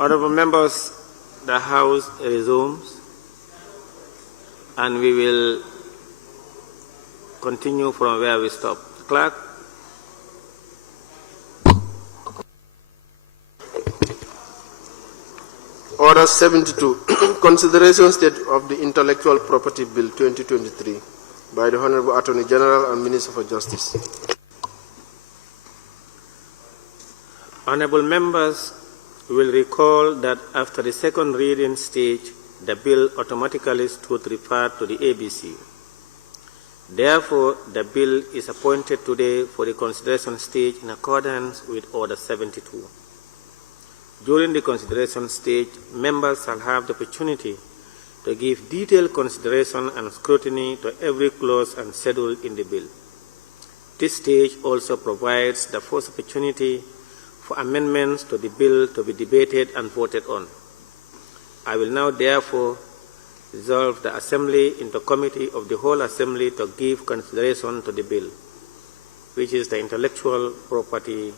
Honorable members, the House resumes, and we will continue from where we stopped. Clerk. Order 72, Consideration State of the Intellectual Property Bill 2023 by the Honorable Attorney General and Minister for Justice. Honorable members will recall that after the second reading stage, the bill automatically stood referred to the ABC. Therefore, the bill is appointed today for the consideration stage in accordance with Order 72. During the consideration stage, members shall have the opportunity to give detailed consideration and scrutiny to every clause and schedule in the bill. This stage also provides the first opportunity for amendments to the bill to be debated and voted on. I will now therefore resolve the Assembly into Committee of the Whole Assembly to give consideration to the bill, which is the Intellectual Property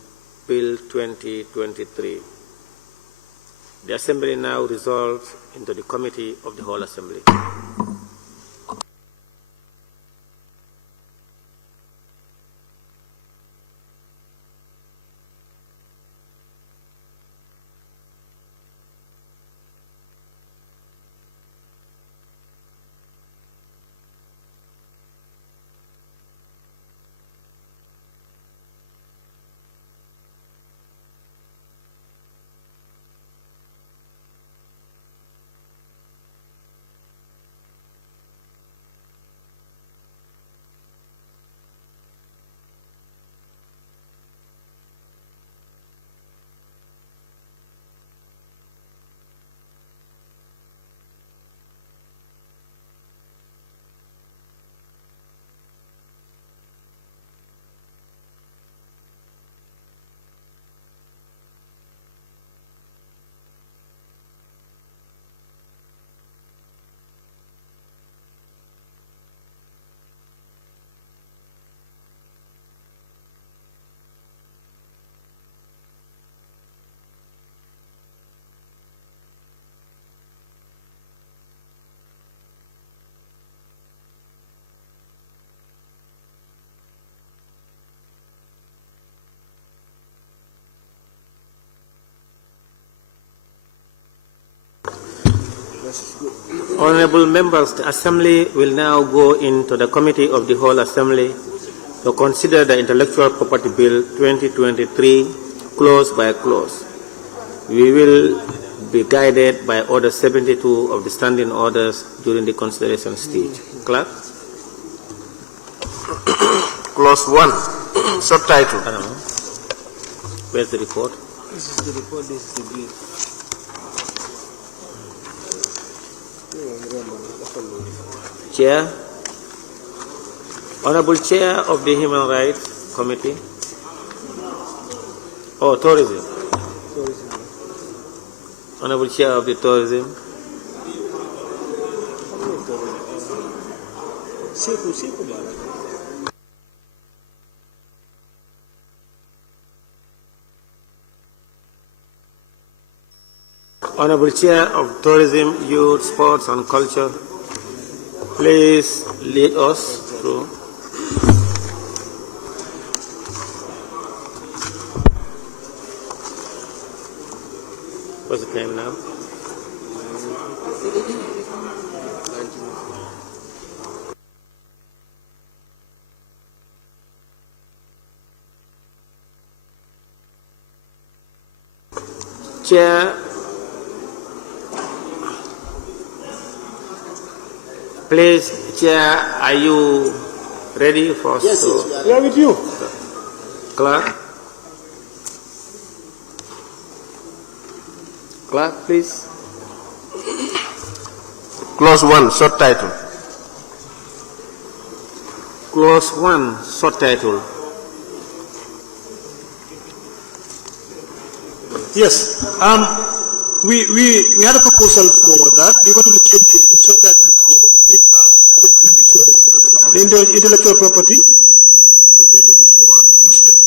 Bill 2023. The Assembly now resolves into the Committee of the Whole Assembly. Honorable members, the Assembly will now go into the Committee of the Whole Assembly to consider the Intellectual Property Bill 2023 clause by clause. We will be guided by Order 72 of the Standing Orders during the consideration stage. Clerk. Clause 1, subtitle. Where's the report? This is the report, this is the bill. Chair, Honorable Chair of the Human Rights Committee. Oh, Tourism. Honorable Chair of the Tourism. Honorable Chair of Tourism, Youth, Sports and Culture, please lead us through. What's the time now? Chair, please, Chair, are you ready for us? Yes, yes, we are with you. Clerk? Clerk, please. Clause 1, subtitle. Clause 1, subtitle. Yes. We had a proposal for that. We wanted to change the subtitle to the intellectual property for 2024 instead.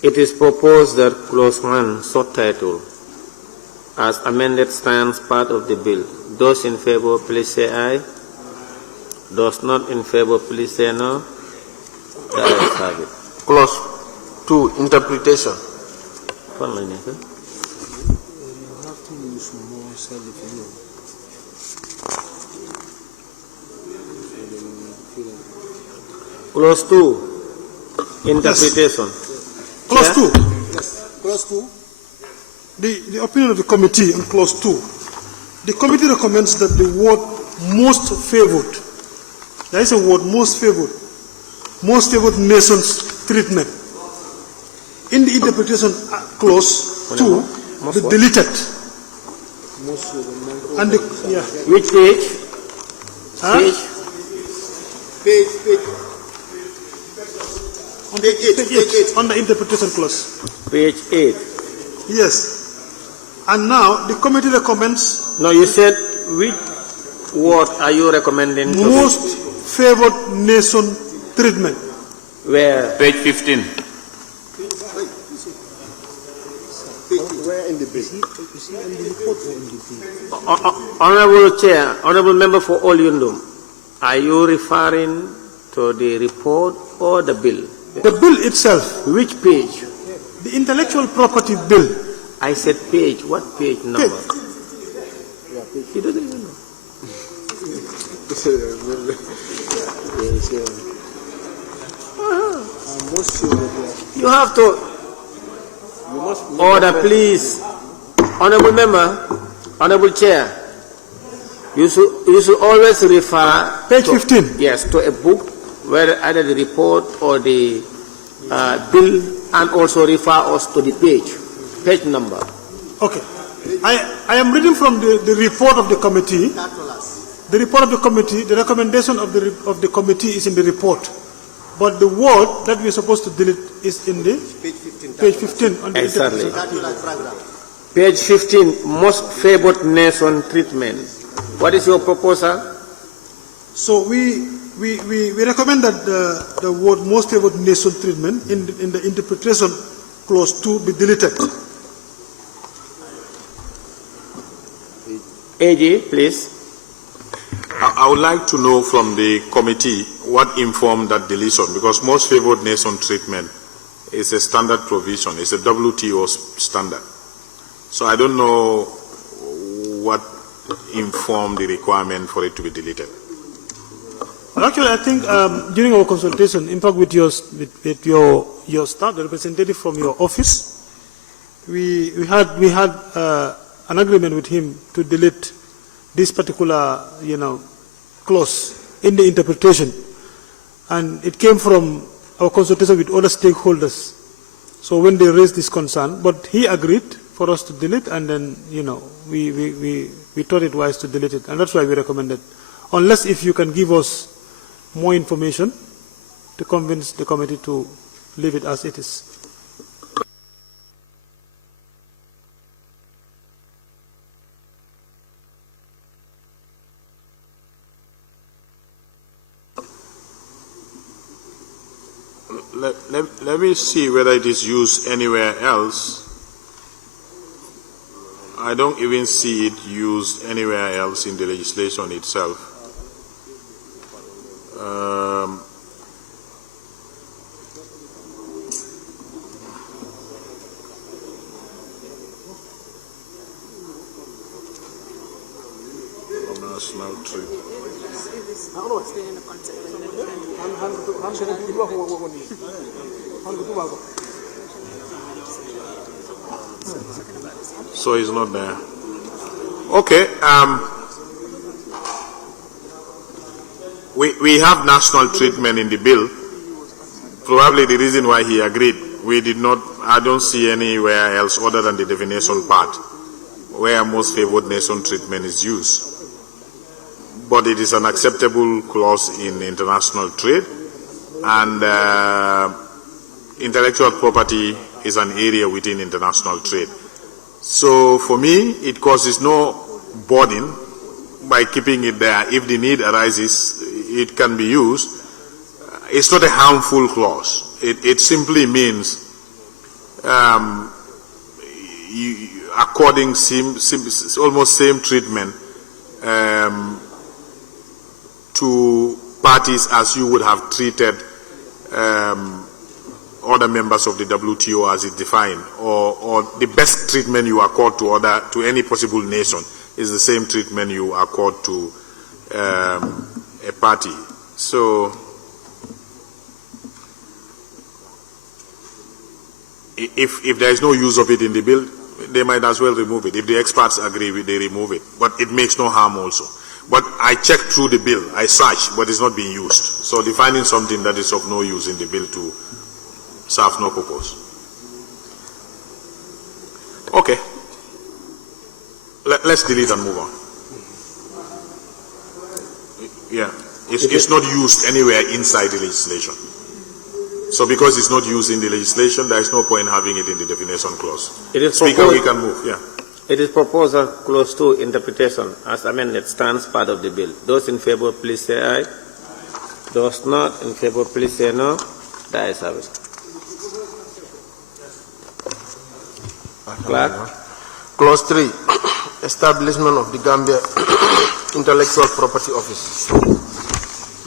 It is proposed that Clause 1, subtitle, as amended, stands part of the bill. Those in favor, please say aye. Those not in favor, please say no. The ayes have it. Clause 2, interpretation. Clause 2, interpretation. Clause 2. Yes. Clause 2. The opinion of the committee on clause 2. The committee recommends that the word most favored, there is a word most favored nation's treatment. In the interpretation clause 2, the deleted. And the, yeah. Which page? Huh? Page. On page 8. On the interpretation clause. Page 8. Yes. And now the committee recommends. No, you said which word are you recommending? Most favored nation treatment. Where? Page 15. Where in the bill? Honorable Chair, Honorable Member for All Yundum, are you referring to the report or the bill? The bill itself. Which page? The intellectual property bill. I said page. What page number? Page. You don't even know. You have to order, please. Honorable Member, Honorable Chair, you should always refer Page to, 15. Yes, to a book where either the report or the bill, and also refer us to the page number. Okay. I am reading from the report of the committee. The report of the committee, the recommendation of the committee is in the report. But the word that we are supposed to delete is in the page 15 on the Exactly. paragraph. Page 15, most favored nation treatment. What is your proposal? So we recommend that the word most favored nation treatment in the interpretation clause 2 be deleted. AG, please. I would like to know from the committee what informed that deletion, because most favored nation treatment is a standard provision, it's a WTO standard. So I don't know what informed the requirement for it to be deleted. Well, actually, I think during our consultation, in fact, with your staff, the representative from your office, we had an agreement with him to delete this particular, clause in the interpretation, and it came from our consultation with other stakeholders. So when they raised this concern, but he agreed for us to delete, and then we thought it wise to delete it, and that's why we recommended. Unless if you can give us more information to convince the committee to leave it as it is. Let me see whether it is used anywhere else. I don't even see it used anywhere else in the legislation itself. National tree. So it's not there. Okay. We have national treatment in the bill. Probably the reason why he agreed, we did not. I don't see anywhere else other than the definition part where most favored nation treatment is used. But it is an acceptable clause in international trade, and intellectual property is an area within international trade. So for me, it causes no burden by keeping it there. If the need arises, it can be used. It's not a harmful clause. It simply means according almost same treatment to parties as you would have treated other members of the WTO as it defined, or the best treatment you accord to any possible nation is the same treatment you accord to a party. So if there is no use of it in the bill, they might as well remove it. If the experts agree, they remove it. But it makes no harm also. But I checked through the bill, I searched, but it's not being used. So defining something that is of no use in the bill to serve no purpose. Okay. Let's delete and move on. Yeah. It's not used anywhere inside the legislation. So because it's not used in the legislation, there is no point having it in the definition clause. Speaker, we can move. Yeah. It is proposal clause 2 interpretation as amended stands part of the bill. Those in favor, please say aye. Those not in favor, please say no. The ayes have it. Clerk. Clause 3, establishment of the Gambia Intellectual Property Office.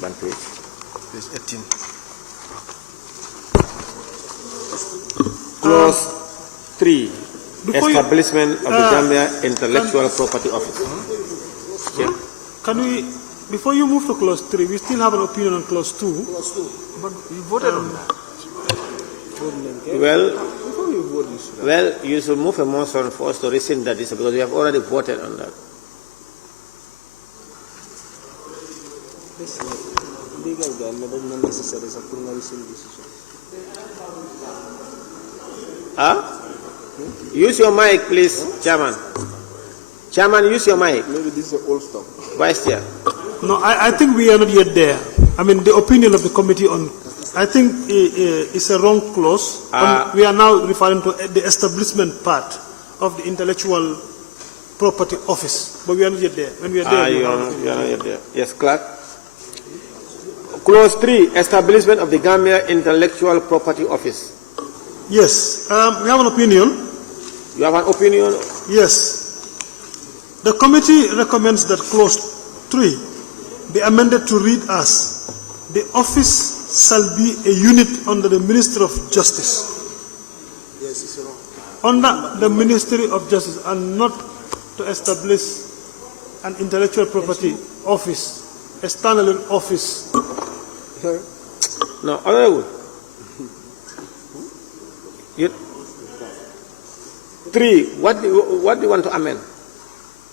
One page. Page 18. Clause 3, establishment of the Gambia Intellectual Property Office. Yeah. Can we, before you move to clause 3, we still have an opinion on clause 2. Clause 2. But you voted on that. Well, you should move a motion for us to rescind that decision because we have already voted on that. Huh? Use your mic, please, Chairman. Chairman, use your mic. Maybe this is old stuff. Vice Chair. No, I think we are not yet there. I mean, the opinion of the committee on, I think it's a wrong clause. We are now referring to the establishment part of the Intellectual Property Office, but we are not yet there. When we are there, you are not yet there. Yes, Clerk. Clause 3, establishment of the Gambia Intellectual Property Office. Yes, we have an opinion. You have an opinion? Yes. The committee recommends that clause 3 be amended to read as, the office shall be a unit under the Ministry of Justice. Yes, it's wrong. Under the Ministry of Justice, and not to establish an intellectual property office, a standalone office. No, honorable. 3, what do you want to amend?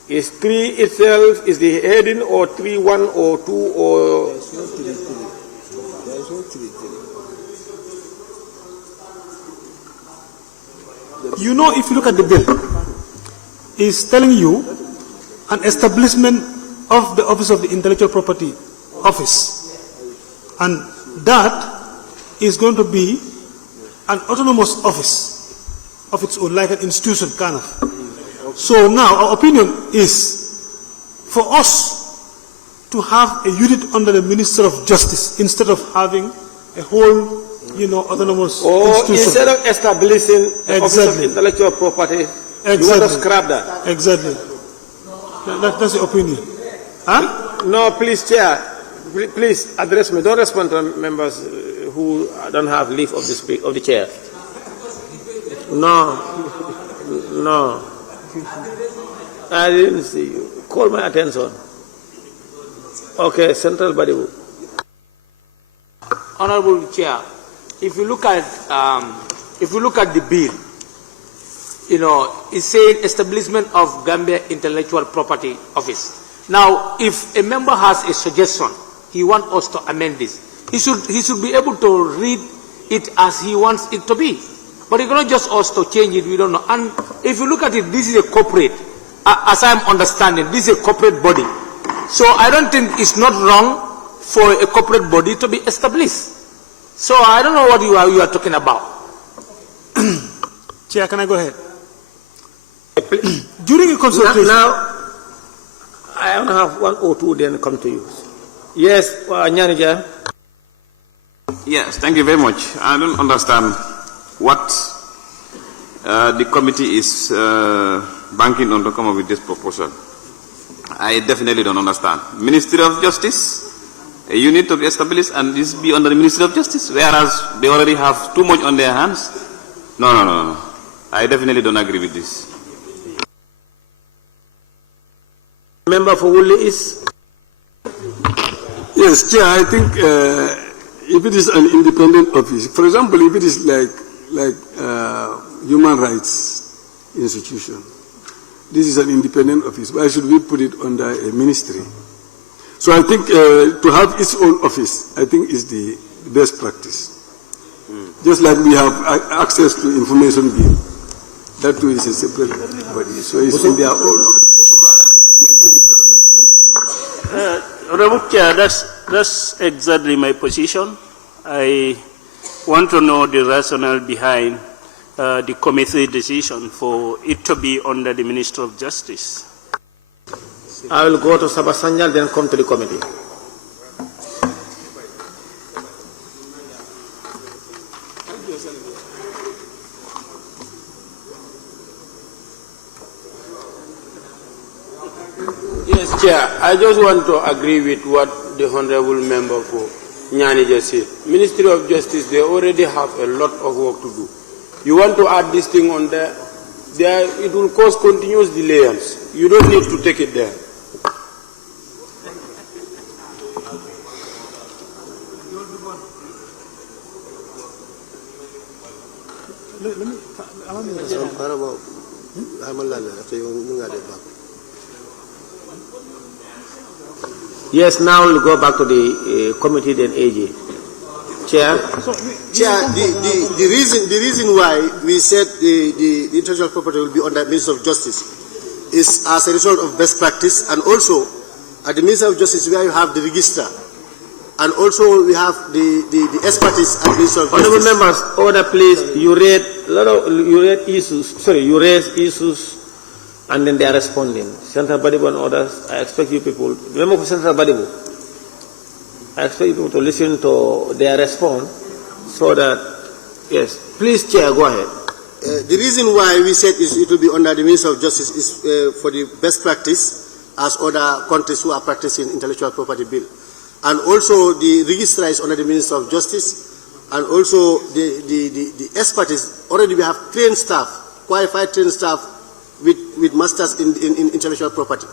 Is 3 itself, is the heading, or 3.1 or 2 or... There's no 3.3. There's no 3.3. You know, if you look at the bill, it's telling you an establishment of the Office of the Intellectual Property Office. And that is going to be an autonomous office of its own, like an institution, kind of. So now, our opinion is for us to have a unit under the Minister of Justice instead of having a whole, autonomous institution. Instead of establishing the Office of Intellectual Property, you want to scrap that? Exactly. That's the opinion. Huh? No, please, Chair. Please address me. Don't respond to members who don't have leave of the chair. No. I didn't see you. Call my attention. Okay, Central Body. Honorable Chair, if you look at the bill, it's saying establishment of Gambia Intellectual Property Office. Now, if a member has a suggestion, he wants us to amend this, he should be able to read it as he wants it to be. But he cannot just us to change it, we don't know. And if you look at it, this is a corporate, as I'm understanding, this is a corporate body. So I don't think it's not wrong for a corporate body to be established. So I don't know what you are talking about. Chair, can I go ahead? During a consultation... Now, I only have 1 or 2, then come to you. Yes, Nyanija. Yes, thank you very much. I don't understand what the committee is banking on to come up with this proposal. I definitely don't understand. Ministry of Justice, a unit to be established and this be under the Ministry of Justice, whereas they already have too much on their hands. No. I definitely don't agree with this. Member for Woolly is? Yes, Chair, I think if it is an independent office, for example, if it is like human rights institution, this is an independent office. Why should we put it under a ministry? So I think to have its own office, I think is the best practice. Just like we have access to information bill, that too is a separate body. So it's in their own office. Honorable Chair, that's exactly my position. I want to know the rationale behind the committee decision for it to be under the Minister of Justice. I will go to Sabasanyal, then come to the committee. Yes, Chair. I just want to agree with what the Honorable Member for Nyani just said. Ministry of Justice, they already have a lot of work to do. You want to add this thing on there, it will cause continuous delays. You don't need to take it there. Yes, now we'll go back to the committee, then AG. Chair? Chair, the reason why we said the intellectual property will be under the Minister of Justice is as a result of best practice, and also at the Minister of Justice where you have the register, and also we have the expertise at the Minister of Justice. Honorable members, order please. You raise issues, and then they are responding. Central Badibu and others, I expect you people, remember for Central Badibu, I expect you people to listen to their response so that, yes, please, Chair, go ahead. The reason why we said it will be under the Minister of Justice is for the best practice as other countries who are practicing intellectual property bill. And also the registrar is under the Minister of Justice, and also the expertise, already we have trained staff, qualified trained staff with masters in intellectual property.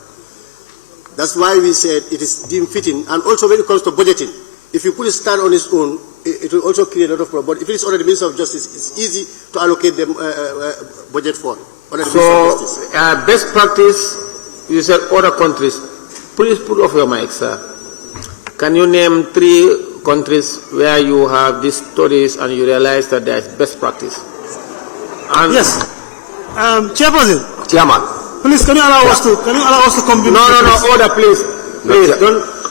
That's why we said it is deemed fitting. And also when it comes to budgeting, if you put it stand on its own, it will also create a lot of problems. But if it is under the Minister of Justice, it's easy to allocate the budget for. So, best practice, you said other countries. Please put off your mic, sir. Can you name 3 countries where you have these studies and you realize that there is best practice? And yes. Chairperson. Chairman. Please, can you allow us to complete? No, order, please. Please,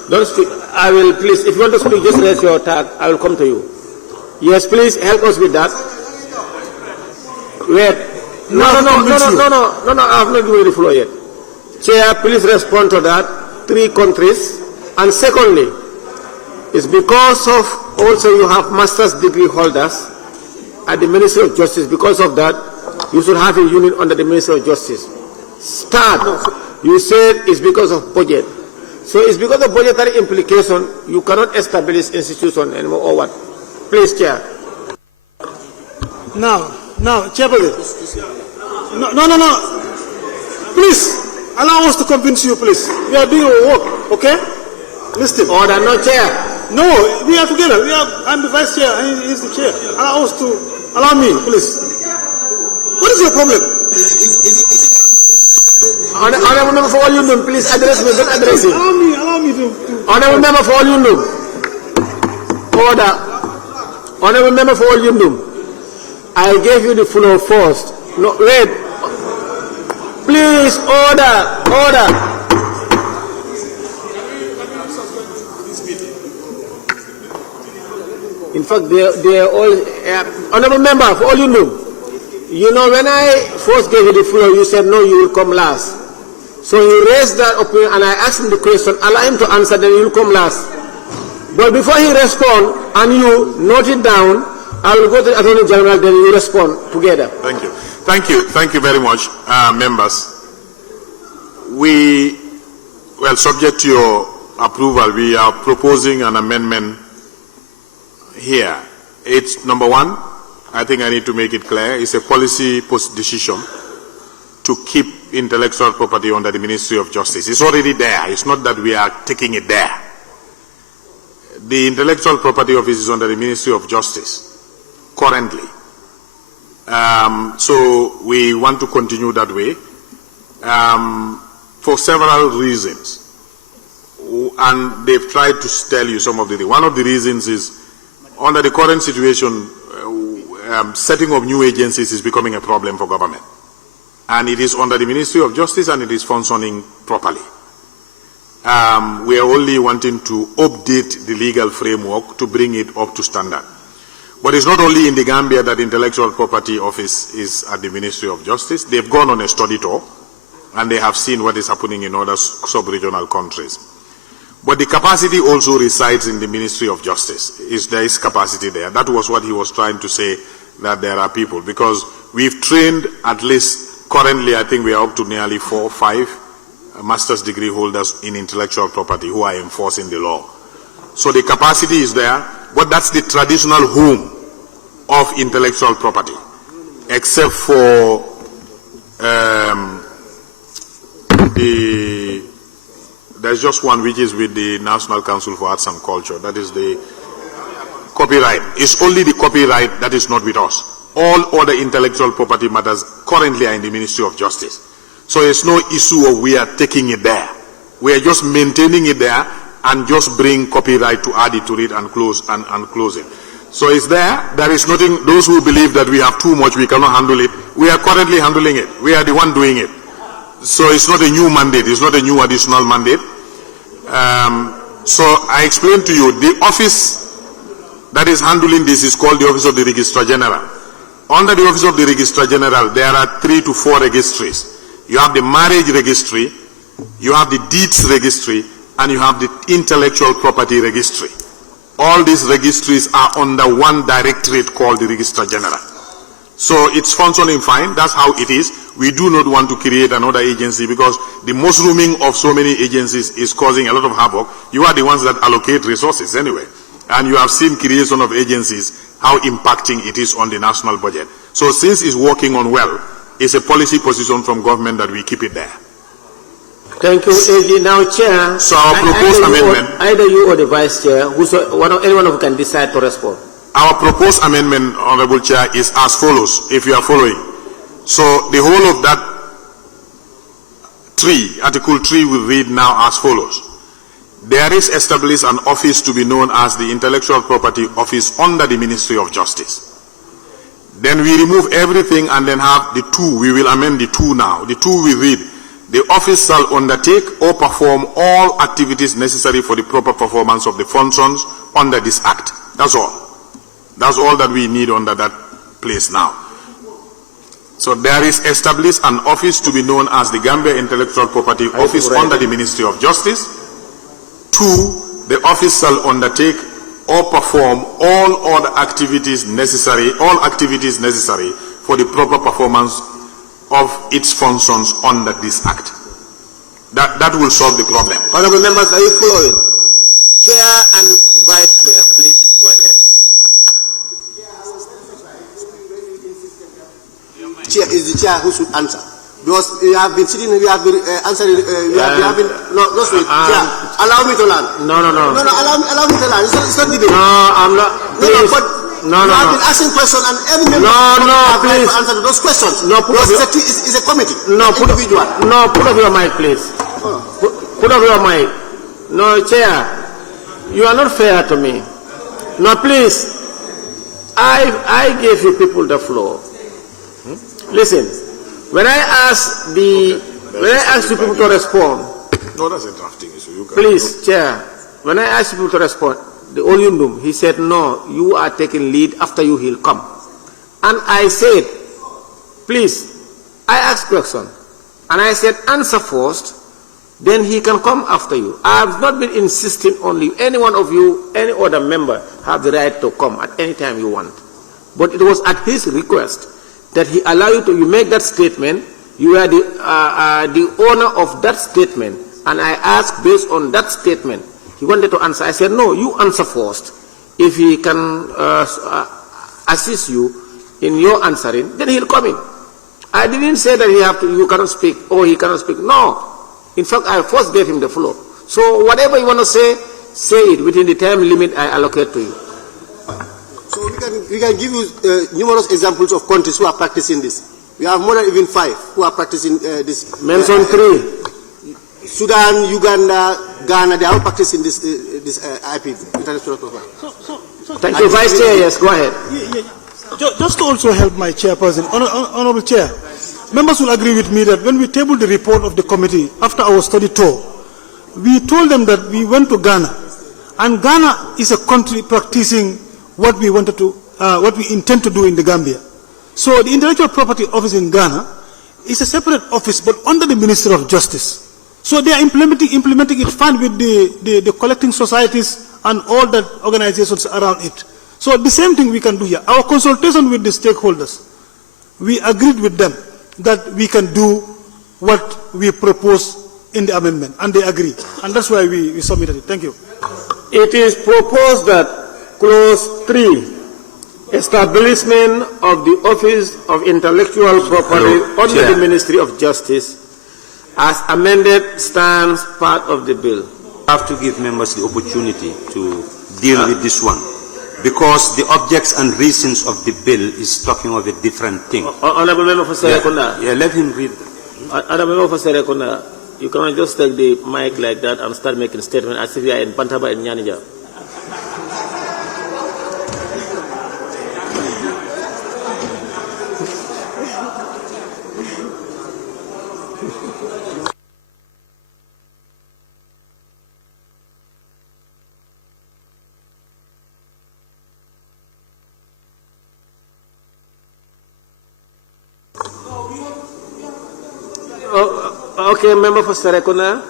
don't speak. I will, please, if you want to speak, just raise your tag. I will come to you. Yes, please, help us with that. Wait. No, I have not given you the floor yet. Chair, please respond to that. 3 countries. And secondly, it's because of also you have master's degree holders at the Ministry of Justice. Because of that, you should have a unit under the Ministry of Justice. Start. You said it's because of budget. So it's because of budgetary implication, you cannot establish institution anymore, or what? Please, Chair. Now, Chairperson. No. Please, allow us to convince you, please. We are doing our work, okay? Listen. Order, no Chair. No, we are together. I'm the Vice Chair and he is the Chair. Allow me, please. What is your problem? Honorable Member for All please address me, don't address him. Allow me to... Honorable Member for All Order. Honorable Member for All I gave you the floor first. No, wait. Please, order. In fact, they are all... Honorable Member for All you know, when I first gave you the floor, you said, no, you will come last. So he raised that opinion, and I asked him the question, allow him to answer, then you will come last. But before he responds, and you note it down, I will go to the Attorney General, then you respond together. Thank you. Thank you very much, members. Subject to your approval, we are proposing an amendment here. It's number one, I think I need to make it clear, it's a policy decision to keep intellectual property under the Ministry of Justice. It's already there. It's not that we are taking it there. The Intellectual Property Office is under the Ministry of Justice currently. So we want to continue that way for several reasons. And they've tried to tell you some of the things. One of the reasons is, under the current situation, setting up new agencies is becoming a problem for government. And it is under the Ministry of Justice and it is functioning properly. We are only wanting to update the legal framework to bring it up to standard. But it's not only in the Gambia that Intellectual Property Office is at the Ministry of Justice. They've gone on a study tour and they have seen what is happening in other sub-regional countries. But the capacity also resides in the Ministry of Justice. There is capacity there. That was what he was trying to say, that there are people. Because we've trained at least, currently I think we are up to nearly 4 or 5 master's degree holders in intellectual property who are enforcing the law. So the capacity is there, but that's the traditional home of intellectual property, except for there's just one which is with the National Council for Arts and Culture. That is the copyright. It's only the copyright that is not with us. All other intellectual property matters currently are in the Ministry of Justice. So it's no issue of we are taking it there. We are just maintaining it there and just bring copyright to add it to it and close it. So it's there. There is nothing. Those who believe that we have too much, we cannot handle it. We are currently handling it. We are the one doing it. So it's not a new mandate. It's not a new additional mandate. So I explained to you, the office that is handling this is called the Office of the Registrar General. Under the Office of the Registrar General, there are 3 to 4 registries. You have the marriage registry, you have the deeds registry, and you have the intellectual property registry. All these registries are under one directorate called the Registrar General. So it's functioning fine. That's how it is. We do not want to create another agency because the mushrooming of so many agencies is causing a lot of havoc. You are the ones that allocate resources anyway. And you have seen creation of agencies, how impacting it is on the national budget. So since it's working on well, it's a policy position from government that we keep it there. Thank you, AG. Now, Chair. So our proposed amendment. Either you or the Vice Chair, anyone who can decide to respond. Our proposed amendment, Honorable Chair, is as follows, if you are following. So the whole of that Article 3 will read now as follows. There is established an office to be known as the Intellectual Property Office under the Ministry of Justice. Then we remove everything and then have the 2. We will amend the 2 now. The 2 will read, the office shall undertake or perform all activities necessary for the proper performance of the functions under this Act. That's all. That's all that we need under that place now. So there is established an office to be known as the Gambia Intellectual Property Office under the Ministry of Justice. 2, the office shall undertake or perform all other activities necessary, for the proper performance of its functions under this Act. That will solve the problem. Honorable members, are you following? Chair and Vice Chair, please go ahead. Chair is the chair who should answer. Because we have been sitting, we have been answering, Chair, allow me to learn. No, allow me to learn. It's not debate. No, I'm not. Please. You have been asking questions and every member please. to answer those questions. No, it's a committee. Put up your mic, please. Put up your mic. No, Chair, you are not fair to me. No, please. I gave you people the floor. Listen, when I ask the people to respond. No, that's a drafting issue. Please, Chair, when I ask people to respond, the Olyundum, he said, no, you are taking lead, after you he'll come. And I said, please, I asked question, and I said, answer first, then he can come after you. I have not been insisting only any one of you, any other member, have the right to come at any time you want. But it was at his request that he allow you to make that statement. You are the owner of that statement, and I asked based on that statement. He wanted to answer. I said, no, you answer first. If he can assist you in your answering, then he'll come in. I didn't say that you cannot speak or he cannot speak. No. In fact, I first gave him the floor. So whatever you want to say it within the time limit I allocate to you. So we can give you numerous examples of countries who are practicing this. We have more than even 5 who are practicing this. Mention 3. Sudan, Uganda, Ghana, they are all practicing this IP, intellectual property. Thank you, Vice Chair. Yes, go ahead. Just to also help my chairperson, Honorable Chair, members will agree with me that when we tabled the report of the committee after our study tour, we told them that we went to Ghana, and Ghana is a country practicing what we intend to do in the Gambia. So the Intellectual Property Office in Ghana is a separate office, but under the Ministry of Justice. So they are implementing it fine with the collecting societies and all the organizations around it. So the same thing we can do here. Our consultation with the stakeholders, we agreed with them that we can do what we propose in the amendment, and they agree. And that's why we submitted it. Thank you. It is proposed that Clause 3, establishment of the Office of Intellectual Property under the Ministry of Justice, as amended, stands part of the bill. I have to give members the opportunity to deal with this one, because the objects and reasons of the bill is talking of a different thing. Honorable Member for Serekunda. Yeah, let him read. Honorable Member for Serekunda, you cannot just take the mic like that and start making statements as if you are in Bantaba and Nyanija. Okay, Member for Serekunda.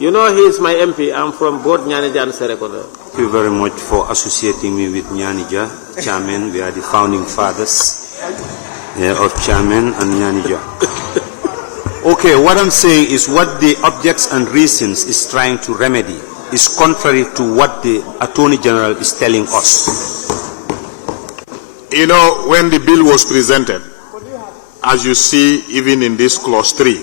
You know he is my MP. I'm from both Nyanija and Serekunda. Thank you very much for associating me with Nyanija, Chairman. We are the founding fathers of Chairman and Nyanija. Okay, what I'm saying is what the objects and reasons is trying to remedy is contrary to what the Attorney General is telling us. You know, when the bill was presented, as you see, even in this clause 3,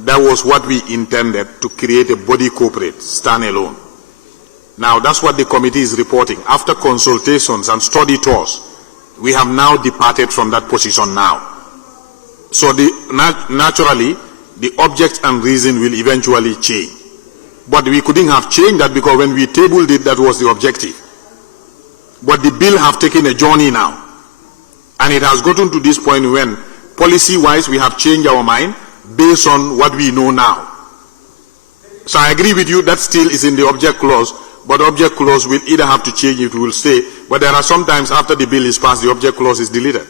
that was what we intended, to create a body corporate, stand alone. Now, that's what the committee is reporting. After consultations and study tours, we have now departed from that position now. So naturally, the object and reason will eventually change. But we couldn't have changed that because when we tabled it, that was the objective. But the bill have taken a journey now. And it has gotten to this point when policy-wise, we have changed our mind based on what we know now. So I agree with you, that still is in the object clause, but object clause will either have to change, it will stay, but there are sometimes after the bill is passed, the object clause is deleted.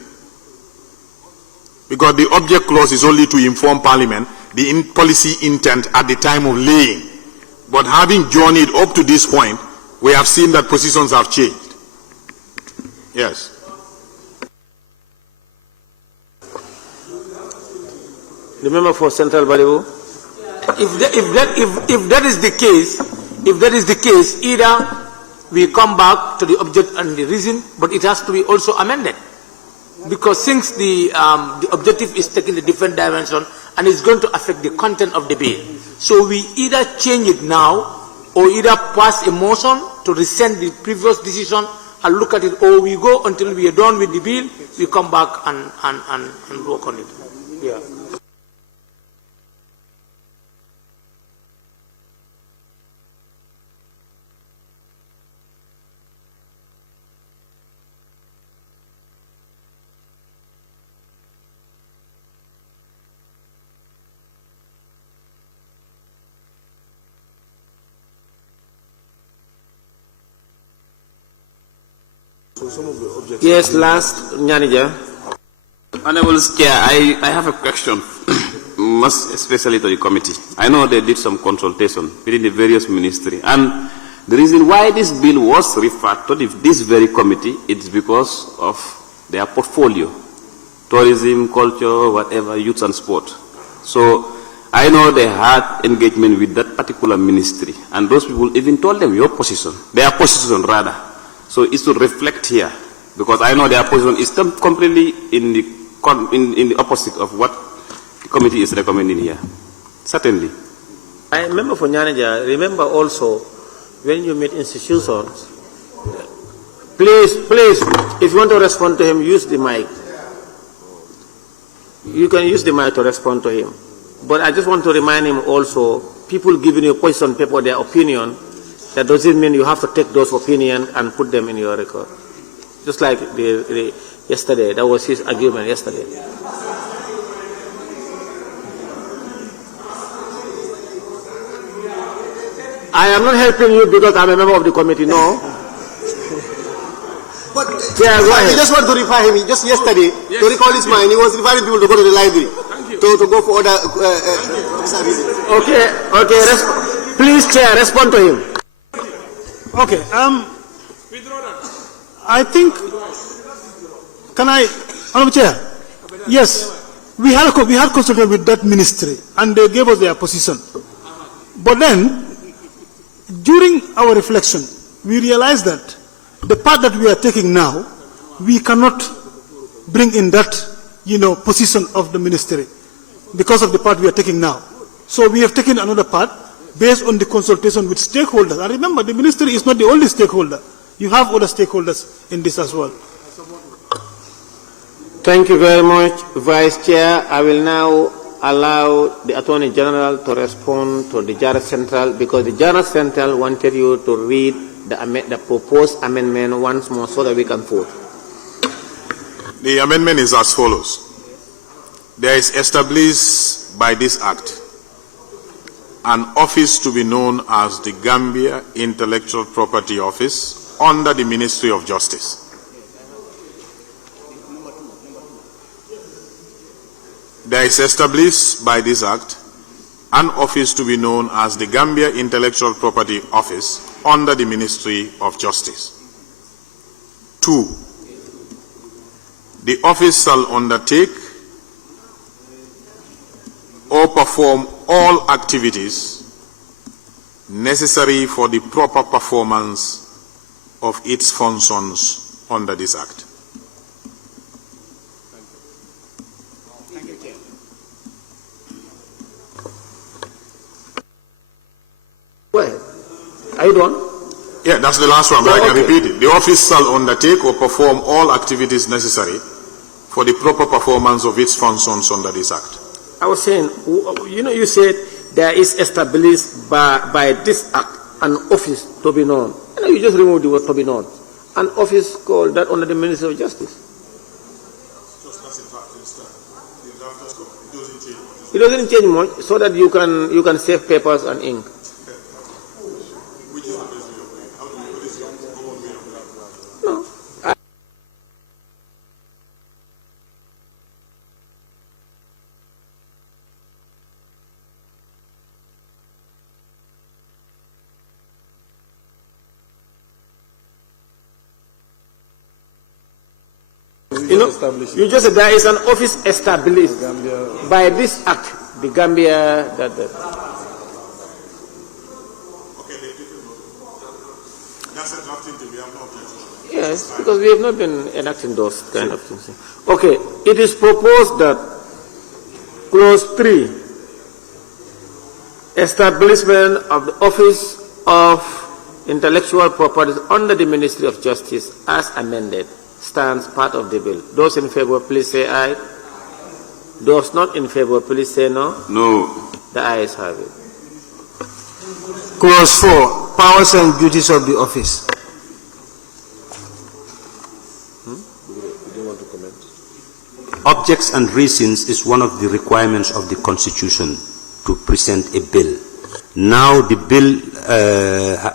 Because the object clause is only to inform Parliament the policy intent at the time of laying. But having journeyed up to this point, we have seen that positions have changed. Yes. The member for Central Balibu. If that is the case, either we come back to the object and the reason, but it has to be also amended, because since the objective is taking a different dimension and it's going to affect the content of the bill, so we either change it now or either pass a motion to rescind the previous decision and look at it, or we go until we are done with the bill, we come back and work on it. Yeah. So some of the objects. Yes, last, Nyanija. Honorable Chair, I have a question, most especially to the committee. I know they did some consultation within the various ministries, and the reason why this bill was referred to this very committee is because of their portfolio, tourism, culture, whatever, youth and sport. So I know they had engagement with that particular ministry, and those people even told them your position, their position rather. So it's to reflect here, because I know their position is completely in the opposite of what the committee is recommending here. Certainly. I remember for Nyanija, remember also when you meet institutions, please, if you want to respond to him, use the mic. You can use the mic to respond to him. But I just want to remind him also, people giving you a position paper, their opinion, that doesn't mean you have to take those opinions and put them in your record. Just like yesterday, that was his argument yesterday. I am not helping you because I'm a member of the committee, no. But yeah, I just want to refer him. Just yesterday, to recall his mind, he was referring people to go to the library, to go for other reasons. Okay, please, Chair, respond to him. Okay, I think, can I, Honorable Chair? Yes, we had consulted with that ministry, and they gave us their position. But then, during our reflection, we realized that the part that we are taking now, we cannot bring in that, position of the ministry because of the part we are taking now. So we have taken another part based on the consultation with stakeholders. And remember, the ministry is not the only stakeholder. You have other stakeholders in this as well. Thank you very much, Vice Chair. I will now allow the Attorney General to respond to the Jara Central, because the Jara Central wanted you to read the proposed amendment once more so that we can vote. The amendment is as follows. There is established by this Act an office to be known as the Gambia Intellectual Property Office under the Ministry of Justice. There is established by this Act an office to be known as the Gambia Intellectual Property Office under the Ministry of Justice. 2. The office shall undertake or perform all activities necessary for the proper performance of its functions under this Act. Go ahead. Are you done? Yeah, that's the last one, but I can repeat it. The office shall undertake or perform all activities necessary for the proper performance of its functions under this Act. I was saying, you said there is established by this Act an office to be known. You just removed the word to be known. An office called that under the Ministry of Justice. It doesn't change much, so that you can save papers and ink. No. You just said there is an office established by this Act, the Gambia. Yes, because we have not been enacting those kind of things. Okay, it is proposed that clause 3, establishment of the Office of Intellectual Property under the Ministry of Justice as amended, stands part of the bill. Those in favor, please say aye. Those not in favor, please say no. No. The ayes have it. Clause 4, powers and duties of the office. Objects and reasons is one of the requirements of the Constitution to present a bill. Now the bill,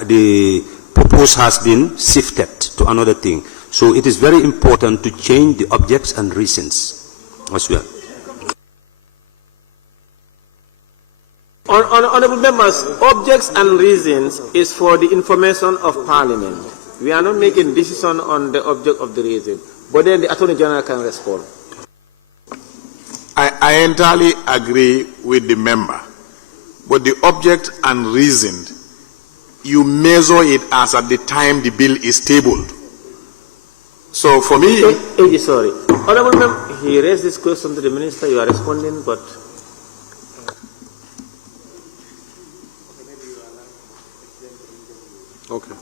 the proposal has been shifted to another thing. So it is very important to change the objects and reasons as well. Honorable members, objects and reasons is for the information of Parliament. We are not making decision on the object of the reason, but then the Attorney General can respond. I entirely agree with the member, but the object and reason, you measure it as at the time the bill is tabled. So for me... Sorry. Honorable Member, he raised this question to the Minister, you are responding, but... Okay.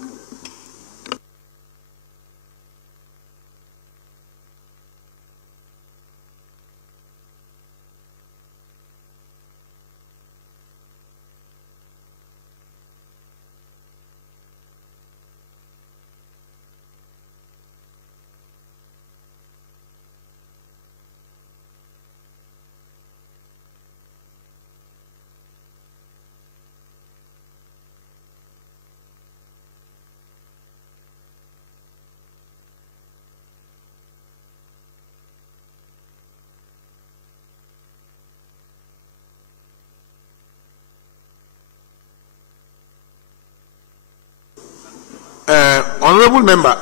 Honorable Member,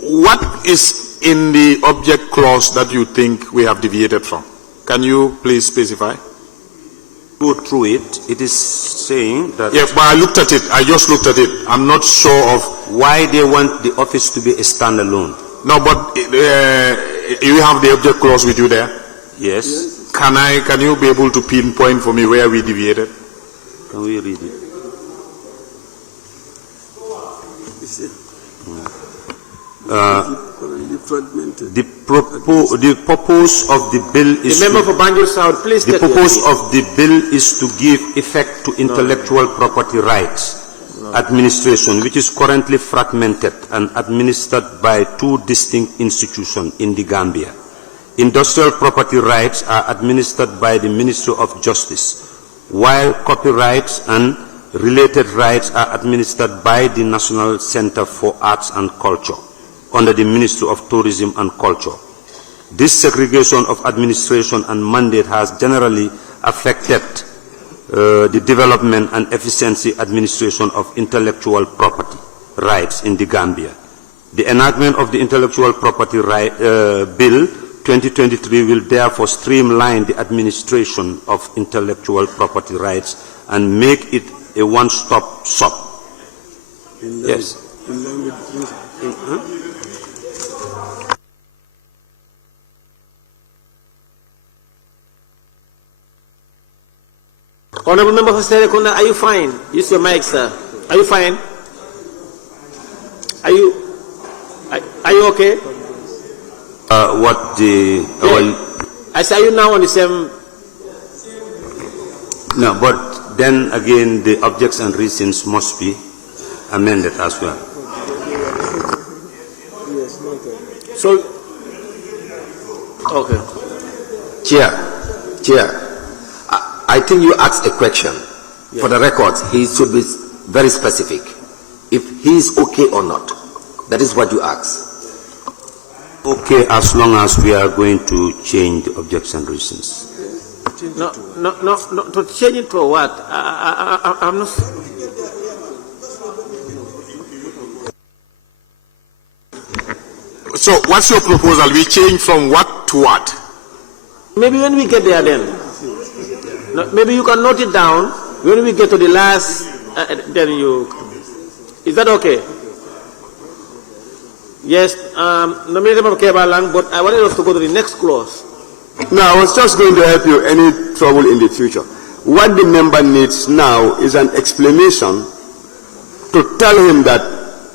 what is in the object clause that you think we have deviated from? Can you please specify? Go through it. It is saying that... Yes, but I looked at it. I just looked at it. I'm not sure of... Why they want the office to be a standalone. No, but you have the object clause with you there? Yes. Can you be able to pinpoint for me where we deviated? Can we read it? The purpose of the bill is the member for Banjul South, please. The purpose of the bill is to give effect to intellectual property rights administration, which is currently fragmented and administered by two distinct institutions in the Gambia. Industrial property rights are administered by the Ministry of Justice, while copyrights and related rights are administered by the National Center for Arts and Culture under the Ministry of Tourism and Culture. This segregation of administration and mandate has generally affected the development and efficiency administration of intellectual property rights in the Gambia. The enactment of the Intellectual Property Bill 2023 will therefore streamline the administration of intellectual property rights and make it a one-stop shop. Yes. Honorable Member for Serekunda, are you fine? Use your mic, sir. Are you fine? Are you okay? What the... I say, are you now on the same... No, but then again, the objects and reasons must be amended as well. So, okay. Chair, I think you asked a question. Yes. For the record, he should be very specific. If he is okay or not, that is what you asked. Okay, as long as we are going to change the objects and reasons. No, to change it to what? I'm not... So, what's your proposal? We change from what to what? Maybe when we get there then. Maybe you can note it down. When we get to the last, then you... Is that okay? Yes, but I wanted us to go to the next clause. No, I was just going to help you any trouble in the future. What the member needs now is an explanation to tell him that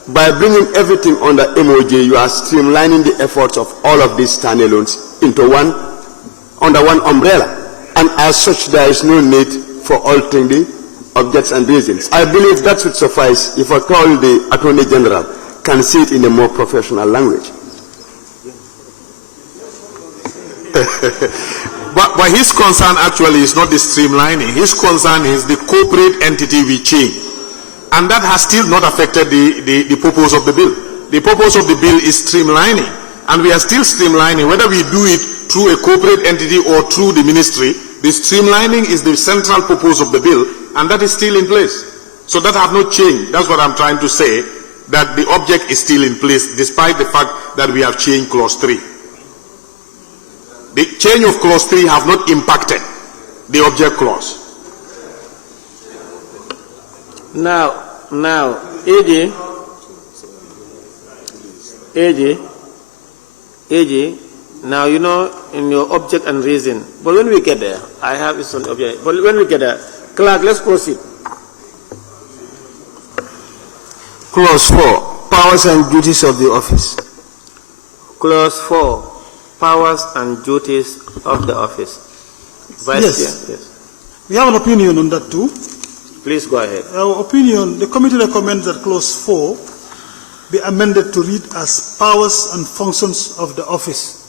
by bringing everything under MOJ, you are streamlining the efforts of all of these standalones into under one umbrella. And as such, there is no need for altering the objects and reasons. I believe that should suffice if I call the Attorney General can say it in a more professional language. But his concern actually is not the streamlining. His concern is the corporate entity we change. And that has still not affected the purpose of the bill. The purpose of the bill is streamlining. And we are still streamlining. Whether we do it through a corporate entity or through the ministry, the streamlining is the central purpose of the bill, and that is still in place. So that have not changed. That's what I'm trying to say. that the object is still in place despite the fact that we have changed clause 3. The change of clause 3 have not impacted the object clause. Now, AG, now you know in your object and reason, but when we get there, I have this one object, but when we get there, Clerk, let's proceed. Clause 4, powers and duties of the office. Clause 4, powers and duties of the office. Vice Yes. Chair, yes. We have an opinion on that too. Please go ahead. Our opinion, the committee recommends that clause 4 be amended to read as powers and functions of the office.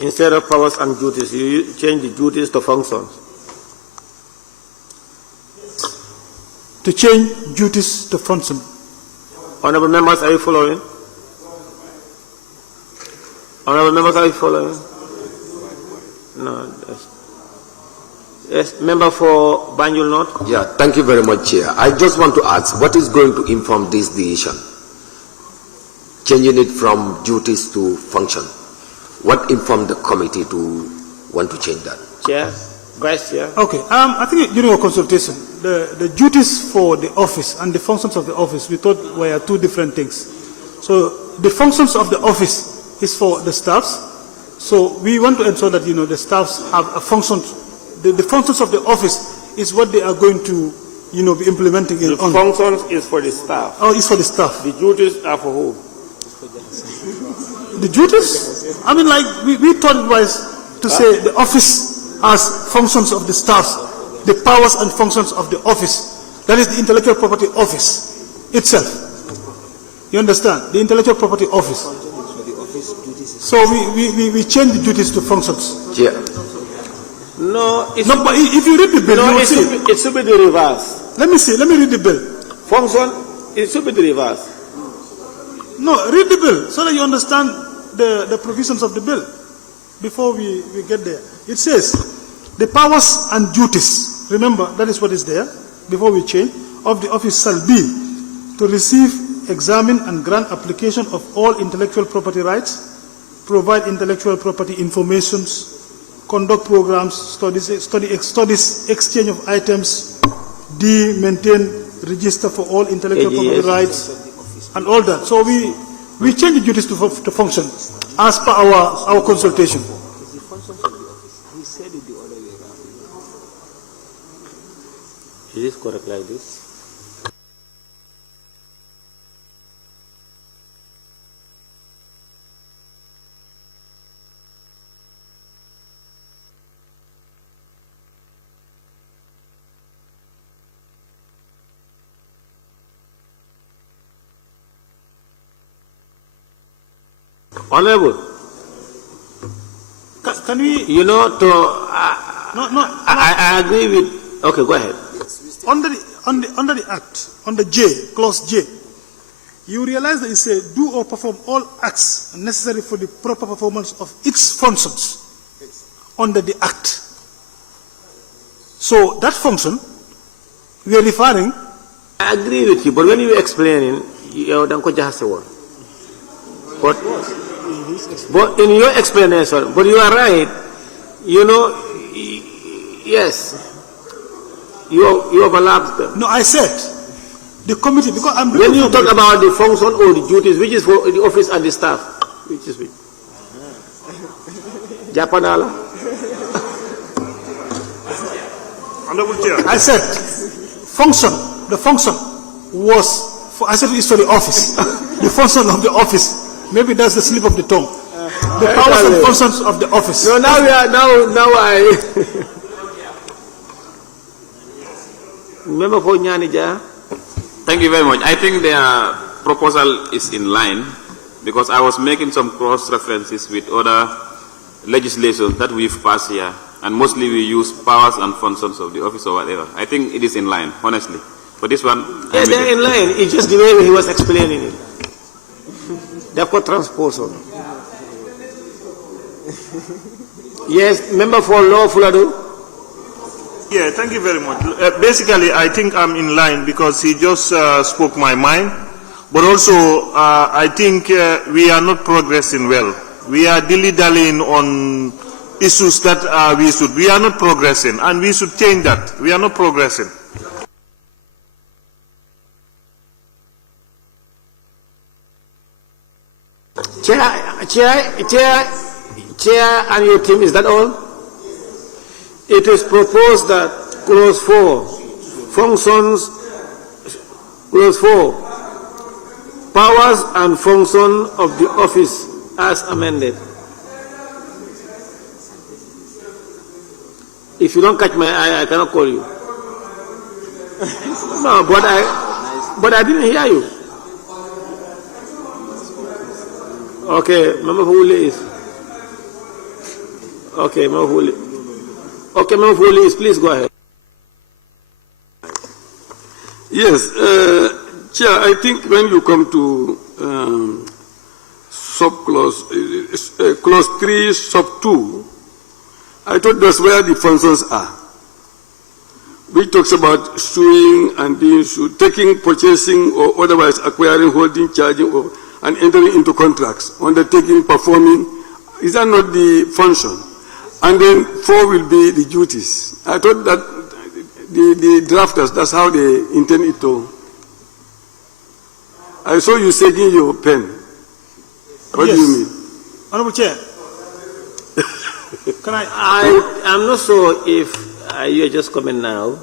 Instead of powers and duties, you change the duties to functions. To change duties to function. Honorable members, are you following? Honorable members, are you following? No. Yes, member for Banjul North. Yeah, thank you very much, Chair. I just want to ask, what is going to inform this decision? Changing it from duties to function. What informed the committee to want to change that? Chair, Vice Chair. Okay, I think during our consultation, the duties for the office and the functions of the office, we thought were two different things. So the functions of the office is for the staffs. So we want to ensure that, the staffs have a function. The functions of the office is what they are going to, be implementing The functions is for the staff. Oh, it's for the staff. The duties are for who? The duties? I mean, like, we thought it was to say the office has functions of the staffs, the powers and functions of the office. That is the intellectual property office itself. You understand? The intellectual property office. So we change the duties to functions. Yeah. No, but if you read the bill, you will see. It should be the reverse. Let me read the bill. Function, it should be the reverse. No, read the bill so that you understand the provisions of the bill before we get there. It says, the powers and duties, remember, that is what is there, before we change, of the office shall be to receive, examine and grant application of all intellectual property rights, provide intellectual property informations, conduct programs, studies, exchange of items, maintain register for all intellectual property rights, and all that. So we change the duties to function as per our consultation. Is this correct like this? Honorable, can we? I agree with. Okay, go ahead. Under the Act, under J, clause J, you realize that it says, do or perform all acts necessary for the proper performance of its functions under the Act. So that function, we are referring. I agree with you, but when you were explaining, you don't just say what. But in your explanation, but you are right, yes, you overlap them. No, I said, the committee, because I'm... When you talk about the function or the duties, which is for the office and the staff, which is which? Japanala? Honorable Chair. I said, the function was, I said it's for the office, the function of the office. Maybe that's the slip of the tongue. The powers and functions of the office. No, now I... Member for Nyanija. Thank you very much. I think their proposal is in line because I was making some cross references with other legislation that we've passed here, and mostly we use powers and functions of the office or whatever. I think it is in line, honestly. For this one, yeah, they're in line. It's just the way he was explaining it. They've got transposal. Yes, member for Law Fuladu. Yeah, thank you very much. Basically, I think I'm in line because he just spoke my mind. But also, I think we are not progressing well. We are dilly-dallying on issues that we are not progressing, and we should change that. We are not progressing. Chair and your team, is that all? It is proposed that clause 4, functions, clause 4, powers and function of the office as amended. If you don't catch my eye, I cannot call you. No, but I didn't hear you. Okay, Member Huli is. Okay, Member Huli. Okay, Member Huli is, please go ahead. Yes, Chair, I think when you come to clause 3, sub 2, I thought that's where the functions are. Which talks about suing and being sued, taking, purchasing, or otherwise acquiring, holding, charging, or and entering into contracts, undertaking, performing. Is that not the function? And then 4 will be the duties. I thought that the drafters, that's how they intend it to. I saw you shaking your pen. What do you mean? Honorable Chair. I'm not sure if you are just coming now.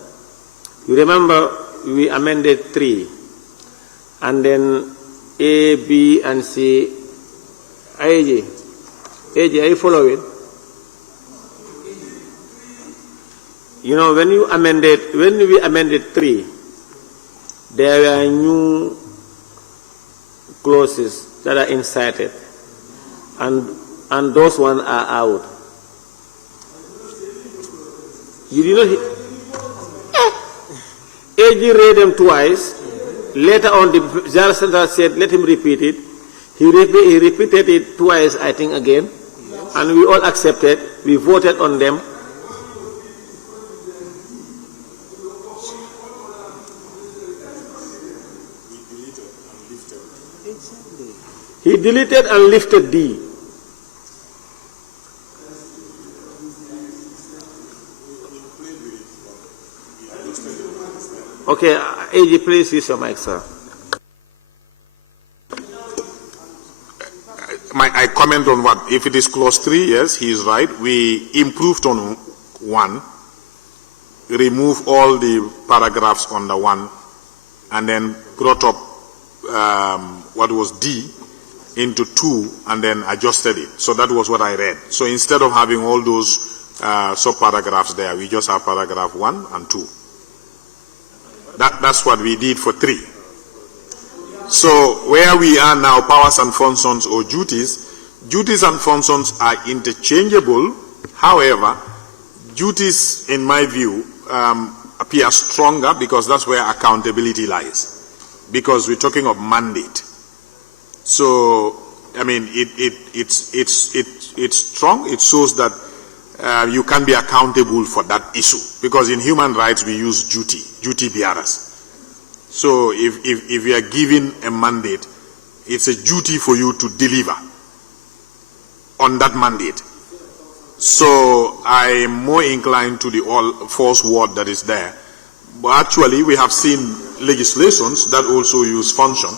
You remember we amended 3, and then A, B, and C. AJ, are you following? You know, when we amended 3, there were new clauses that are inserted, and those ones are out. You did not hear? AG read them twice. Later on, the General Secretary said, let him repeat it. He repeated it twice, I think, again. And we all accepted. We voted on them. He deleted and lifted D. Okay, AG, please use your mic, sir. I comment on what? If it is clause 3, yes, he is right. We improved on 1, remove all the paragraphs under 1, and then brought up what was D into 2, and then adjusted it. So that was what I read. So instead of having all those sub-paragraphs there, we just have paragraph 1 and 2. That's what we did for 3. So where we are now, powers and functions or duties and functions are interchangeable. However, duties, in my view, appear stronger because that's where accountability lies. Because we're talking of mandate. So, I mean, it's strong. It shows that you can be accountable for that issue. Because in human rights, we use duty bearers. So if you are given a mandate, it's a duty for you to deliver on that mandate. So I am more inclined to the false word that is there. But actually, we have seen legislations that also use function.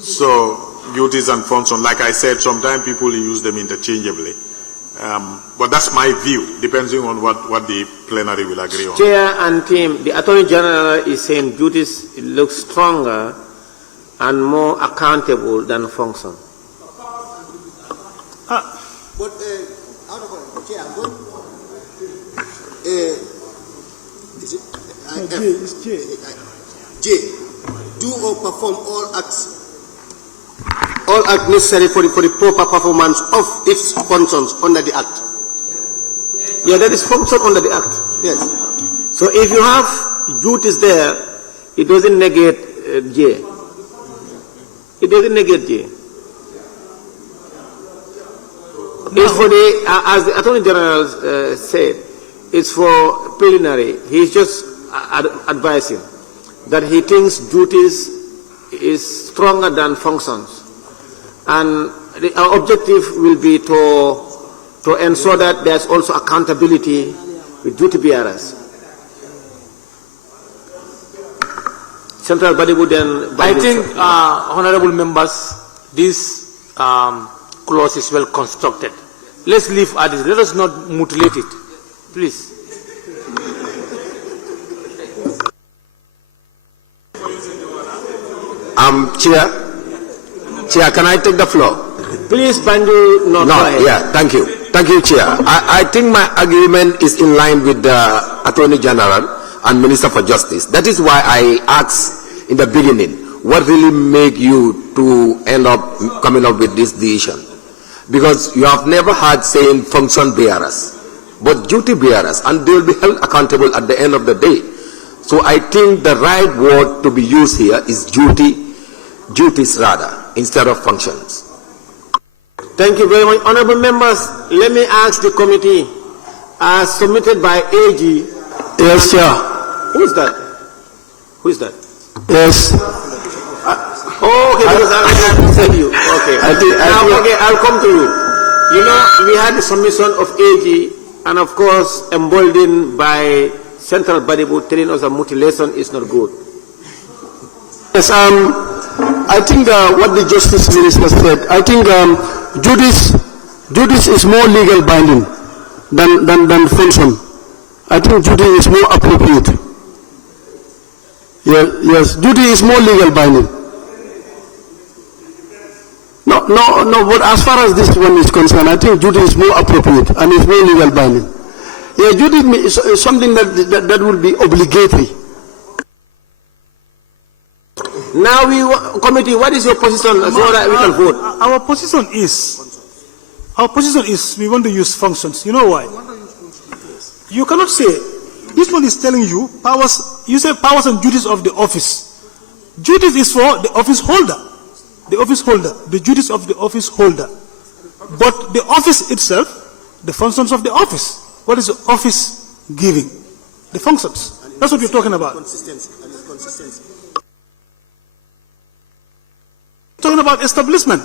So duties and function, like I said, sometimes people use them interchangeably. But that's my view, depending on what the plenary will agree on. Chair and team, the Attorney General is saying duties look stronger and more accountable than function. But out of Chair, is it? J. Do or perform all acts necessary for the proper performance of its functions under the Act. Yeah, that is function under the Act. Yes. So if you have duties there, it doesn't negate J. It doesn't negate J. It's for the, as the Attorney General said, it's for preliminary. He's just advising that he thinks duties is stronger than functions. And our objective will be to ensure that there's also accountability with duty bearers. Central body would then... I think, honorable members, this clause is well constructed. Let's leave at it. Let us not mutilate it. Please. Chair, can I take the floor? Please, Bandu, not No, go ahead. yeah, thank you. Thank you, Chair. I think my argument is in line with the Attorney General and Minister for Justice. That is why I asked in the beginning, what really made you to end up coming up with this decision? Because you have never had saying function bearers, but duty bearers, and they will be held accountable at the end of the day. So I think the right word to be used here is duties rather, instead of functions. Thank you very much. Honorable members, let me ask the committee, as submitted by AG. Yes, Chair. Who is that? Who is that? Yes. Okay, because I will tell you. Okay. Okay, I'll come to you. You know, we had the submission of AG, and of course, emboldened by Central Body Board telling us that mutilation is not good. Yes, I think what the Justice Minister said, I think duties is more legal binding than function. I think duty is more appropriate. Yes, duty is more legal binding. No, but as far as this one is concerned, I think duty is more appropriate and is more legal binding. Yeah, duty is something that will be obligatory. Now, committee, what is your position so that we can vote? Our position is we want to use functions. You know why? You cannot say, this one is telling you powers, you say powers and duties of the office. Duties is for the office holder. The office holder, the duties of the office holder. But the office itself, the functions of the office. What is the office giving? The functions. That's what we're talking about. Consistency. Talking about establishment.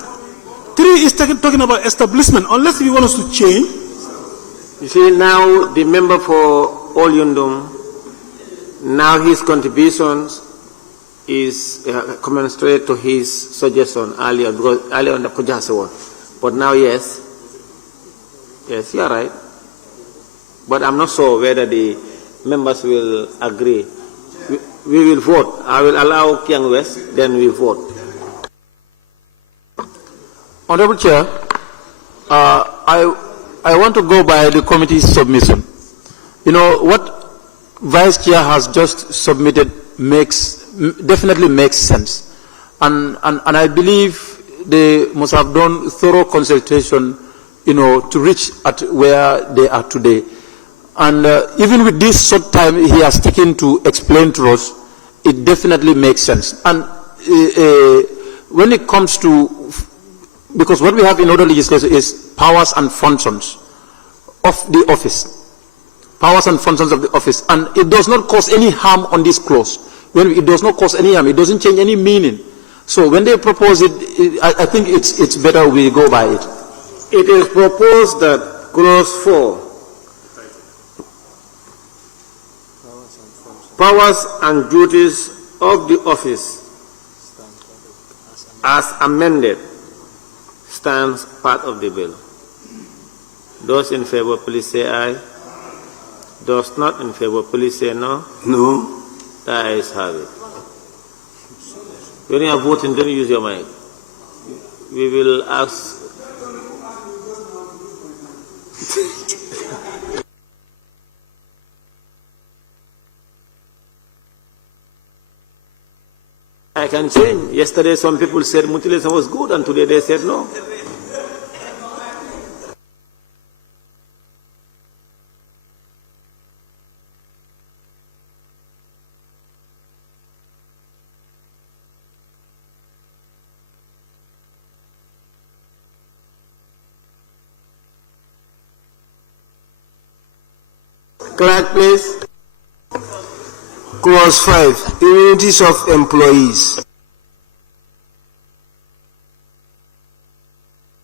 3 is talking about establishment. Unless we want us to change. You see, now the member for Olyundum, now his contributions is commensurate to his suggestion earlier, because earlier on the Kujase one. But now, yes, you are right. But I'm not sure whether the members will agree. We will vote. I will allow Kiang West, then we vote. Honorable Chair, I want to go by the committee's submission. You know, what Vice Chair has just submitted definitely makes sense. And I believe they must have done thorough consultation, you know, to reach at where they are today. And even with this short time he has taken to explain to us, it definitely makes sense. And when it comes to, because what we have in order legislation is powers and functions of the office. Powers and functions of the office. And it does not cause any harm on this clause. When it does not cause any harm, it doesn't change any meaning. So when they propose it, I think it's better we go by it. It is proposed that clause 4, powers and duties of the office as amended, stands part of the bill. Those in favor, please say aye. Those not in favor, please say no. No. The ayes have it. When you are voting, don't use your mic. We will ask. I can change. Yesterday some people said mutilation was good and today they said no. Clerk, please. Clause 5, immunities of employees.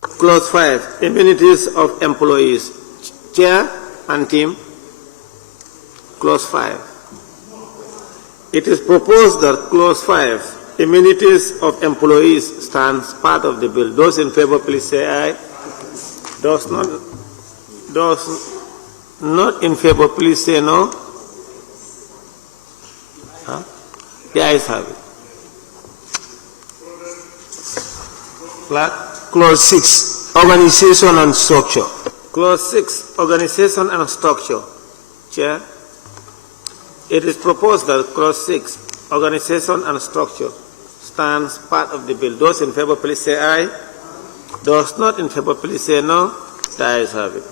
Clause 5, immunities of employees. Chair and team. Clause 5. It is proposed that Clause 5, immunities of employees, stands part of the bill. Those in favor, please say aye. Those not in favor, please say no. Huh? The ayes have it. Clause 6, organization and structure. Clause 6, organization and structure. Chair, it is proposed that Clause 6, organization and structure, stands part of the bill. Those in favor, please say aye. Those not in favor, please say no. The ayes have it.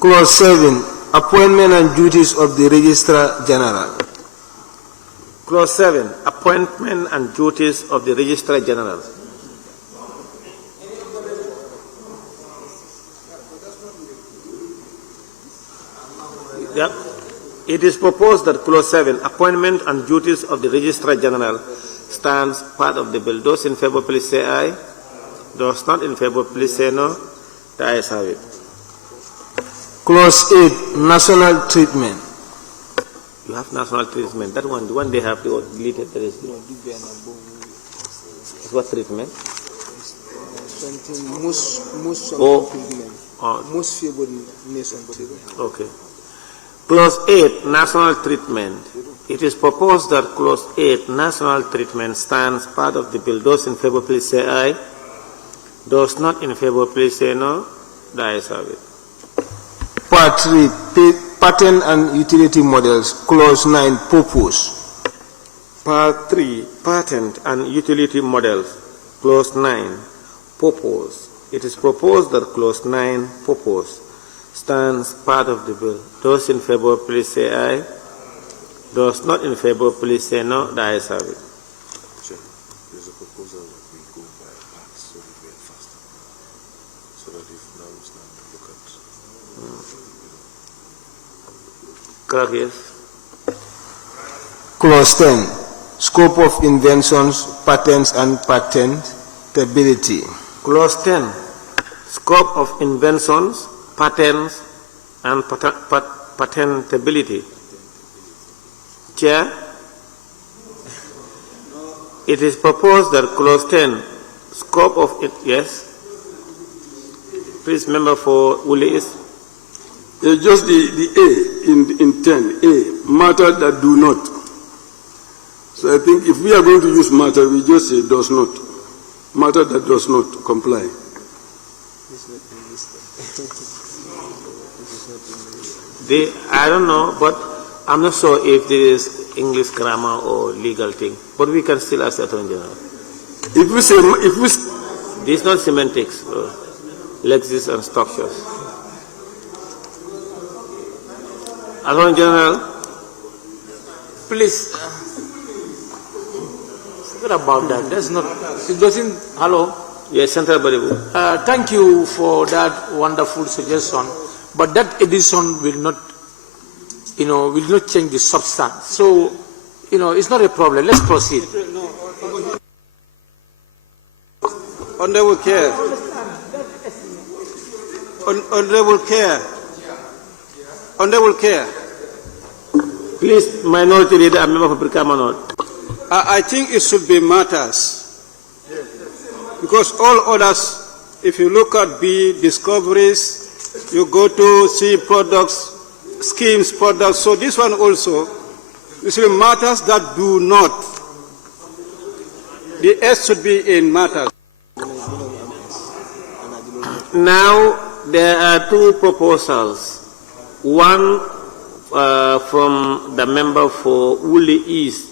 Clause 7, appointment and duties of the Registrar General. Clause 7, appointment and duties of the Registrar General. Yep. It is proposed that Clause 7, appointment and duties of the Registrar General, stands part of the bill. Those in favor, please say aye. Those not in favor, please say no. The ayes have it. Clause 8, national treatment. You have national treatment. That one, the one they have deleted, there is no. What treatment? Most favored nation. Okay. Clause 8, national treatment. It is proposed that Clause 8, national treatment, stands part of the bill. Those in favor, please say aye. Those not in favor, please say no. The ayes have it. Part 3, patent and utility models. Clause 9, purpose. Part 3, patent and utility models. Clause 9, purpose. It is proposed that Clause 9, purpose, stands part of the bill. Those in favor, please say aye. Those not in favor, please say no. The ayes have it. There's a proposal that we go by parts so that we are faster. So that if now we start to look at... Clerk, yes. Clause 10, scope of inventions, patents and patentability. Clause 10, scope of inventions, patents and patentability. Chair, it is proposed that Clause 10, scope of it, yes. Please, member for Ulis. Just the A in 10, A, matter that do not. So I think if we are going to use matter, we just say does not. Matter that does not comply. I don't know, but I'm not sure if there is English grammar or legal thing. But we can still ask the Attorney General. If we say, this is not semantics, lexis and structures. Attorney General, please. Forget about that. That's not. It doesn't. Hello. Yes, Central Baribu. Thank you for that wonderful suggestion. But that addition will not, will not change the substance. So, it's not a problem. Let's proceed. Honorable Chair. Honorable Chair. Honorable Chair. Please, Minority Leader and Member for Brikamanot. I think it should be matters. Because all others, if you look at B, discoveries, you go to C, products, schemes, products. So this one also, it should be matters that do not. The S should be in matters. Now, there are two proposals. One from the member for Uli East,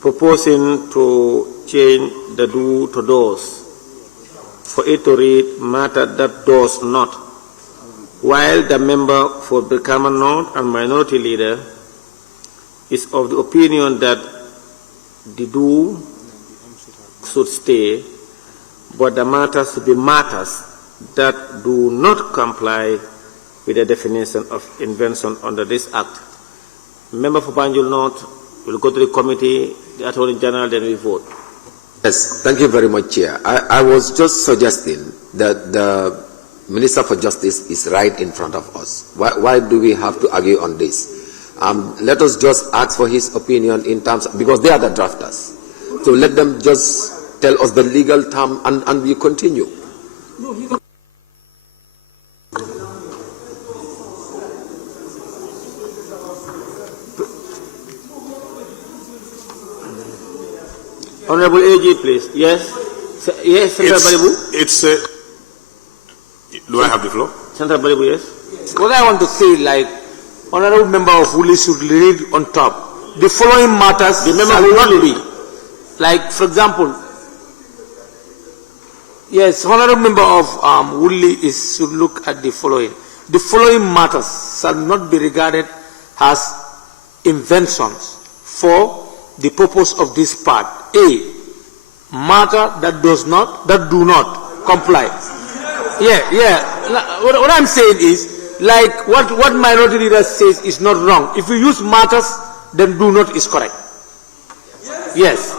proposing to change the do to does, for it to read matter that does not, while the member for Brikamanot and Minority Leader is of the opinion that the do should stay, but the matter should be matters that do not comply with the definition of invention under this Act. Member for Banjul North will go to the committee, the Attorney General, then we vote. Yes, thank you very much, Chair. I was just suggesting that the Minister for Justice is right in front of us. Why do we have to argue on this? Let us just ask for his opinion in terms of, because they are the drafters. So let them just tell us the legal term and we continue. Honorable AG, please. Yes? Yes, Senator Balibu? Do I have the floor? Senator Balibu, yes? What I want to say, like, Honorable Member of Woolly should read on top. The following matters the member will not be. Like, for example, yes, Honorable Member of Woolly should look at the following. The following matters shall not be regarded as inventions for the purpose of this part. A, matter that do not comply. What I'm saying is, like what minority leader says is not wrong. If you use matters, then do not is correct. Yes.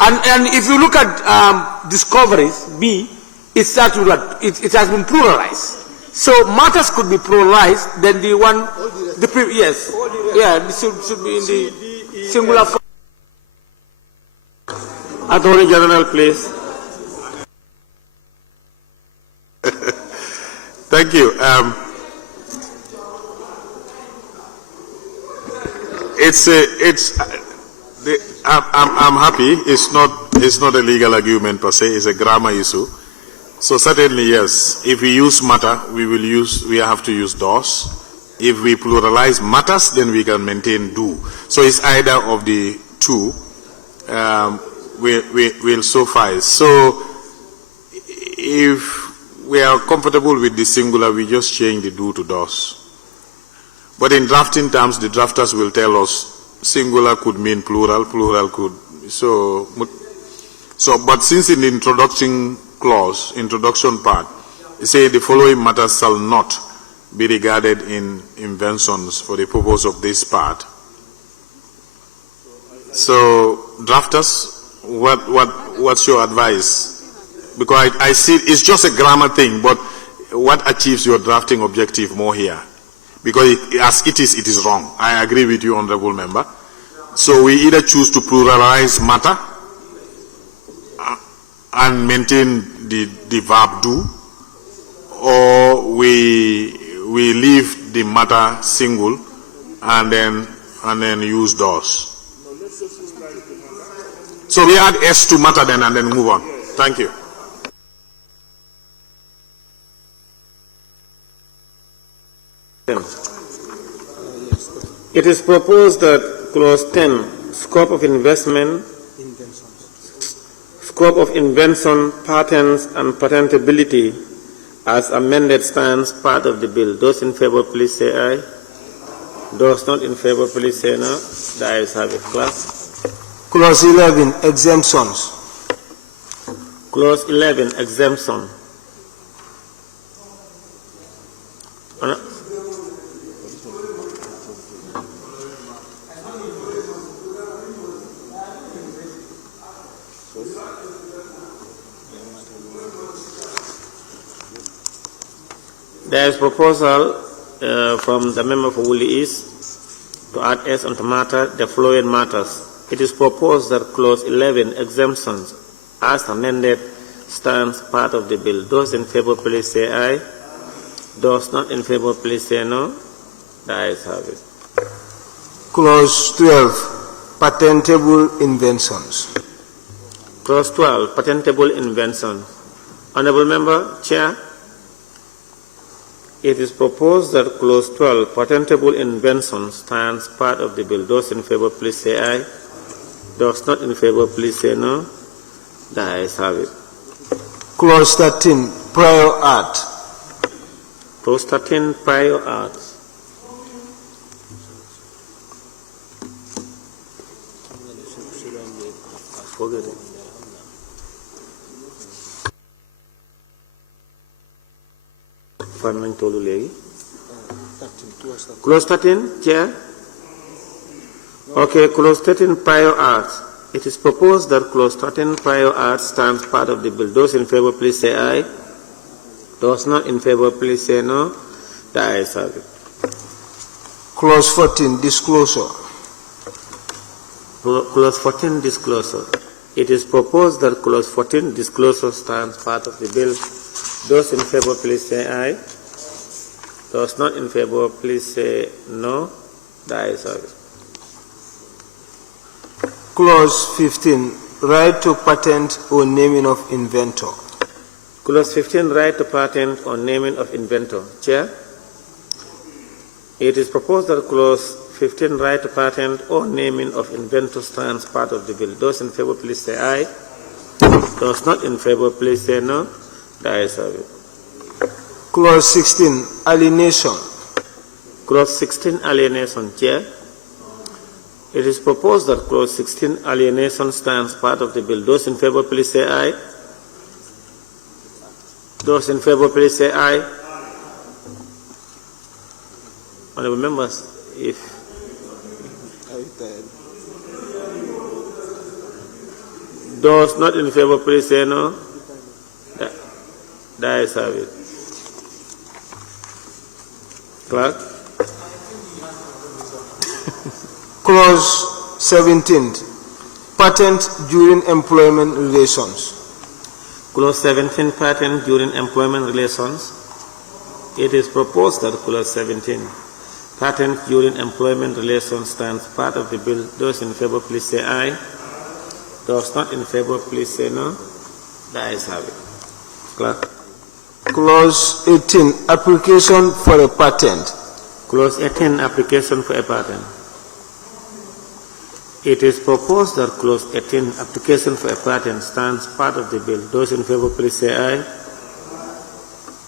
And if you look at discoveries, B, it starts with what? It has been pluralized. So matters could be pluralized, then the one, yes. Yeah, this should be in the singular form. Attorney General, please. Thank you. I'm happy. It's not a legal argument per se. It's a grammar issue. So certainly yes. If we use matter, we have to use does. If we pluralize matters, then we can maintain do. So it's either of the two. Will suffice. So if we are comfortable with the singular, we just change the do to does. But in drafting terms, the drafters will tell us singular could mean plural, plural could. But since in the introduction clause, introduction part, it says the following matters shall not be regarded in inventions for the purpose of this part. So drafters, what's your advice? Because I see it's just a grammar thing, but what achieves your drafting objective more here? Because as it is wrong. I agree with you, Honorable Member. So we either choose to pluralize matter and maintain the verb do, or we leave the matter single and then use does. So we add S to matter then and then move on. Thank you. It is proposed that clause 10, scope of invention, patents and patentability as amended stands part of the bill. Those in favor, please say aye. Those not in favor, please say no. The ayes have it. Class. Clause 11, exemptions. Clause 11, exemption. There is proposal from the member for Woolly East to add S onto matter, the following matters. It is proposed that clause 11, exemptions, as amended, stands part of the bill. Those in favor, please say aye. Those not in favor, please say no. The ayes have it. Clause 12, patentable inventions. Clause 12, patentable inventions. Honorable Member, Chair. It is proposed that clause 12, patentable inventions, stands part of the bill. Those in favor, please say aye. Those not in favor, please say no. The ayes have it. Clause 13, prior art. Clause 13, prior art. Forget it. Clause 13, Chair. Okay, Clause 13, prior arts. It is proposed that Clause 13, prior arts, stands part of the bill. Those in favor, please say aye. Those not in favor, please say no. The ayes have it. Clause 14, disclosure. Clause 14, disclosure. It is proposed that Clause 14, disclosure, stands part of the bill. Those in favor, please say aye. Those not in favor, please say no. The ayes have it. Clause 15, right to patent or naming of inventor. Clause 15, right to patent or naming of inventor. Chair, it is proposed that Clause 15, right to patent or naming of inventor, stands part of the bill. Those in favor, please say aye. Those not in favor, please say no. The ayes have it. Clause 16, alienation. Clause 16, alienation. Chair, it is proposed that Clause 16, alienation, stands part of the bill. Those in favor, please say aye. Those in favor, please say aye. Honorable members, if those not in favor, please say no. The ayes have it. Clerk. Clause 17, patent during employment relations. Clause 17, patent during employment relations. It is proposed that Clause 17, patent during employment relations, stands part of the bill. Those in favor, please say aye. Those not in favor, please say no. The ayes have it. Clerk. Clause 18, application for a patent. Clause 18, application for a patent. It is proposed that Clause 18, application for a patent, stands part of the bill. Those in favor, please say aye.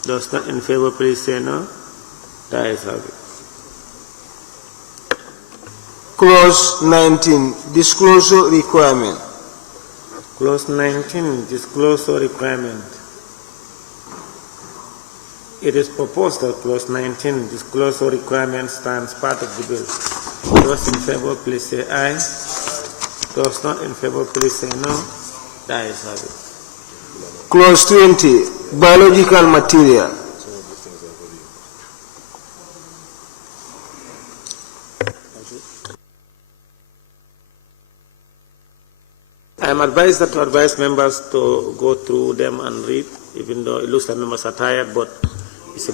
Those not in favor, please say no. The ayes have it. Clause 19, disclosure requirement. Clause 19, disclosure requirement. It is proposed that Clause 19, disclosure requirement, stands part of the bill. Those in favor, please say aye. Those not in favor, please say no. The ayes have it. Clause 20, biological material. I am advised to advise members to go through them and read, even though it looks like members are tired, but it's a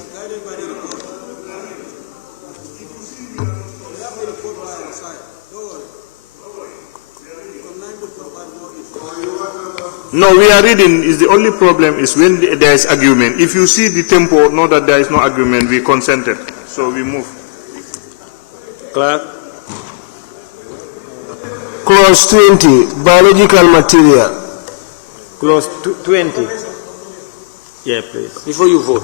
No, we are reading. Is the only problem is when there is argument. If you see the tempo, know that there is no argument. We consented, so we move. Clerk. Clause 20, biological material. Clause 20. Yeah, please. Before you vote,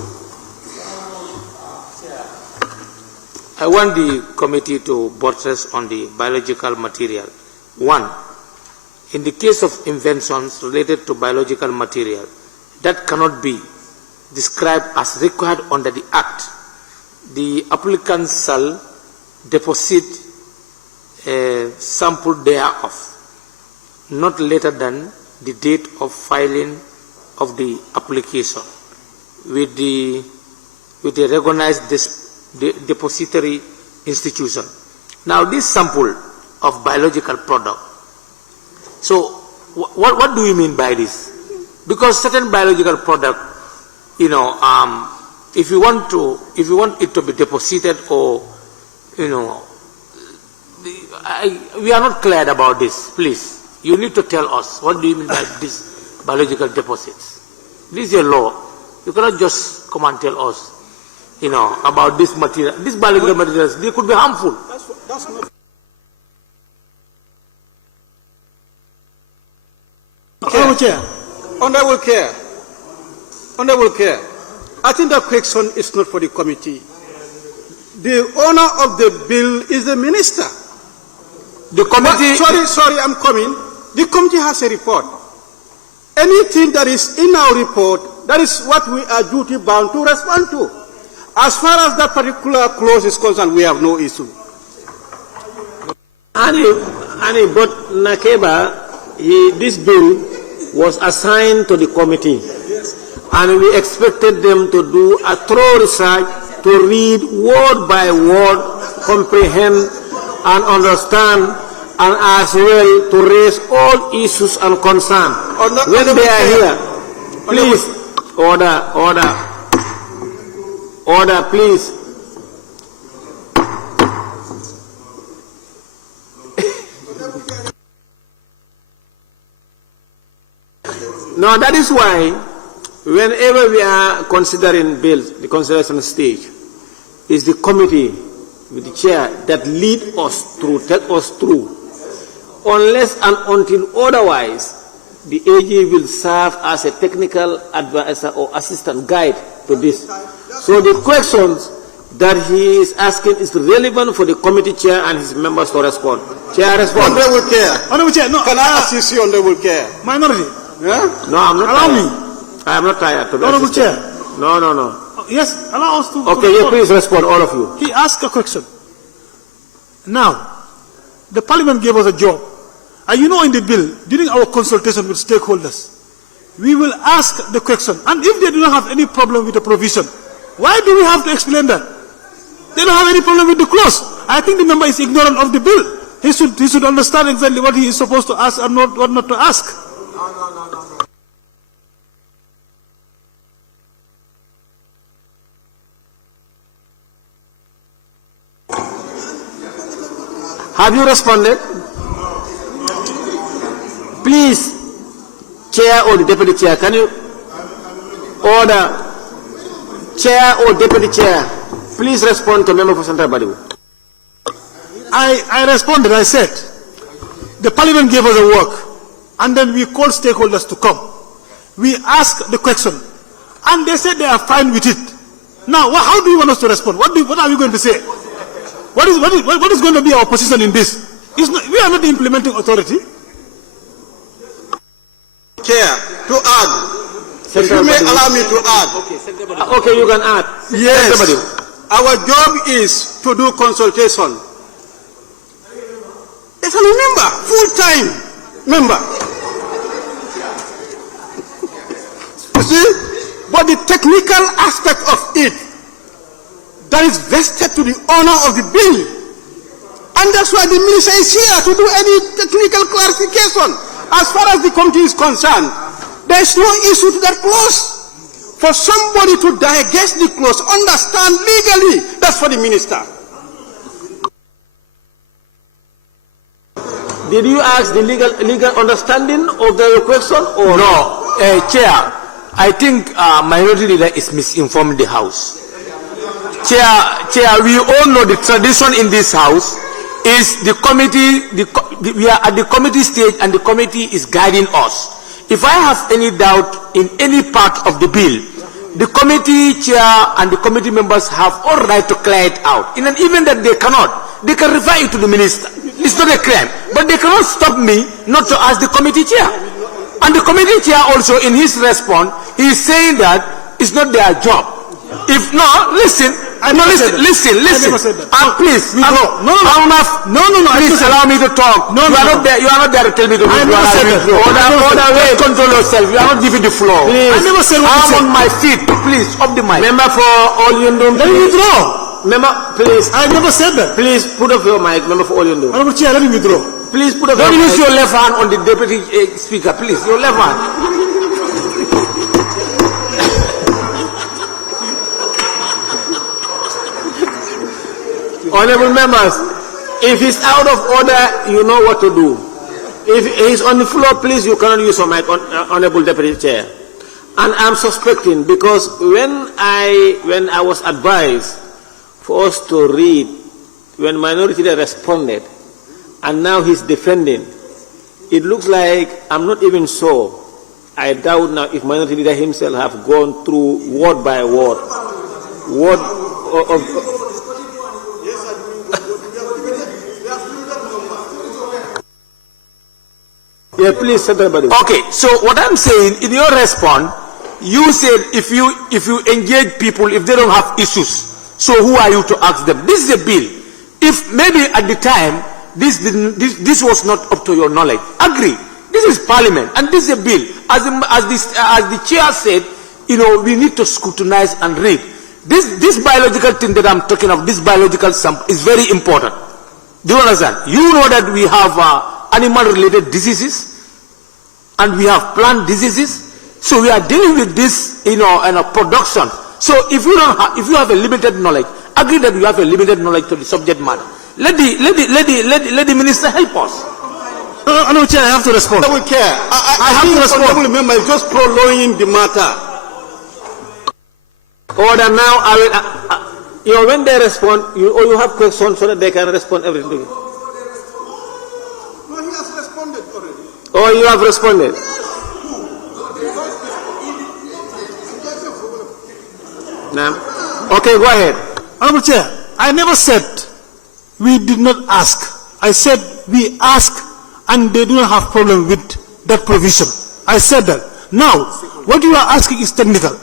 I want the committee to buttress on the biological material. One, in the case of inventions related to biological material that cannot be described as required under the Act, the applicant shall deposit a sample thereof not later than the date of filing of the application with the recognized depository institution. Now, this sample of biological product, so what do we mean by this? Because certain biological product, if you want it to be deposited, or we are not clear about this. Please, you need to tell us what do you mean by these biological deposits. This is a law. You cannot just come and tell us, about this material. These biological materials, they could be harmful. That's not. Honorable Chair, I think that question is not for the committee. The owner of the bill is the minister. The committee... Sorry, I'm coming. The committee has a report. Anything that is in our report, that is what we are duty bound to respond to. As far as that particular clause is concerned, we have no issue. But Nakeba, this bill was assigned to the committee, and we expected them to do a thorough research, to read word by word, comprehend and understand, and as well to raise all issues and concerns. When they are here, please, order, please. Now that is why, whenever we are considering bills, the consideration stage, is the committee with the chair that lead us through, take us through. Unless and until otherwise, the AG will serve as a technical advisor or assistant guide to this. So the questions that he is asking is relevant for the committee chair and his members to respond. Chair, respond. Honorable Chair. Honorable Chair, no. Can I assist you, Honorable Chair? Minority. Yeah? No, I'm not Allow tired. me. I am not tired. Honorable Chair. No. Yes, allow us to. Okay, yeah, please respond, all of you. He asked a question. Now, the Parliament gave us a job. And you know, in the bill, during our consultation with stakeholders, we will ask the question. And if they do not have any problem with the provision, why do we have to explain that? They don't have any problem with the clause. I think the member is ignorant of the bill. He should understand exactly what he is supposed to ask and what not to ask. Have you responded? Please, Chair or the Deputy Chair, can you order? Chair or Deputy Chair, please respond to Member for Central Badiou. I responded, I said, the Parliament gave us a work, and then we called stakeholders to come. We asked the question, and they said they are fine with it. Now, how do you want us to respond? What are we going to say? What is going to be our position in this? We are not the implementing authority. Chair, to add, if you may allow me to add. Okay, you can add. Yes, our job is to do consultation. It's a member, full-time member. You see, but the technical aspect of it, that is vested to the owner of the bill. And that's why the minister is here to do any technical clarification. As far as the committee is concerned, there is no issue to that clause. For somebody to digest the clause, understand legally, that's for the minister. Did you ask the legal understanding of the question or no? Chair, I think minority leader is misinformed the House. Chair, we all know the tradition in this House is the committee, we are at the committee stage and the committee is guiding us. If I have any doubt in any part of the bill, the committee chair and the committee members have all right to clear it out. In an event that they cannot, they can refer it to the minister. It's not a crime, but they cannot stop me not to ask the committee chair. And the committee chair also, in his response, he is saying that it's not their job. If not, listen. Listen. Please. No. Please allow me to talk. You are not there to tell me to withdraw. Order, control yourself. You are not giving the floor. Please. I never said what you said. I'm on my feet. Please, off the mic. Member for Olyundum. Let me withdraw. Member, please. I never said that. Please put off your mic, member for Olyundum. Honorable Chair, let me withdraw. Please put off your mic. Don't use your left hand on the deputy speaker. Please, your left hand. Honorable members, if he's out of order, you know what to do. If he's on the floor, please, you cannot use your mic, Honorable Deputy Chair. And I'm suspecting, because when I was advised for us to read, when minority leader responded, and now he's defending, it looks like I'm not even sure. I doubt now if minority leader himself have gone through word by word. Yeah, please, everybody. Okay, so what I'm saying, in your response, you said if you engage people, if they don't have issues, So who are you to ask them? This is a bill. If maybe at the time this was not up to your knowledge, agree. This is Parliament and this is a bill. As the chair said, we need to scrutinize and read. This biological thing that I'm talking of, this biological sample is very important. Do you understand? You know that we have animal-related diseases and we have plant diseases. So we are dealing with this, in a production. So if you have a limited knowledge, agree that you have a limited knowledge to the subject matter. Let the minister help us. No, Chair, I have to respond. I don't care. I have to respond. Remember, just prolonging the matter. Order now. When they respond, you have questions so that they can respond everything. No, he has responded already. Oh, you have responded. Okay, go ahead. Honorable Chair, I never said we did not ask. I said we ask and they do not have problem with that provision. I said that. Now, what you are asking is technical.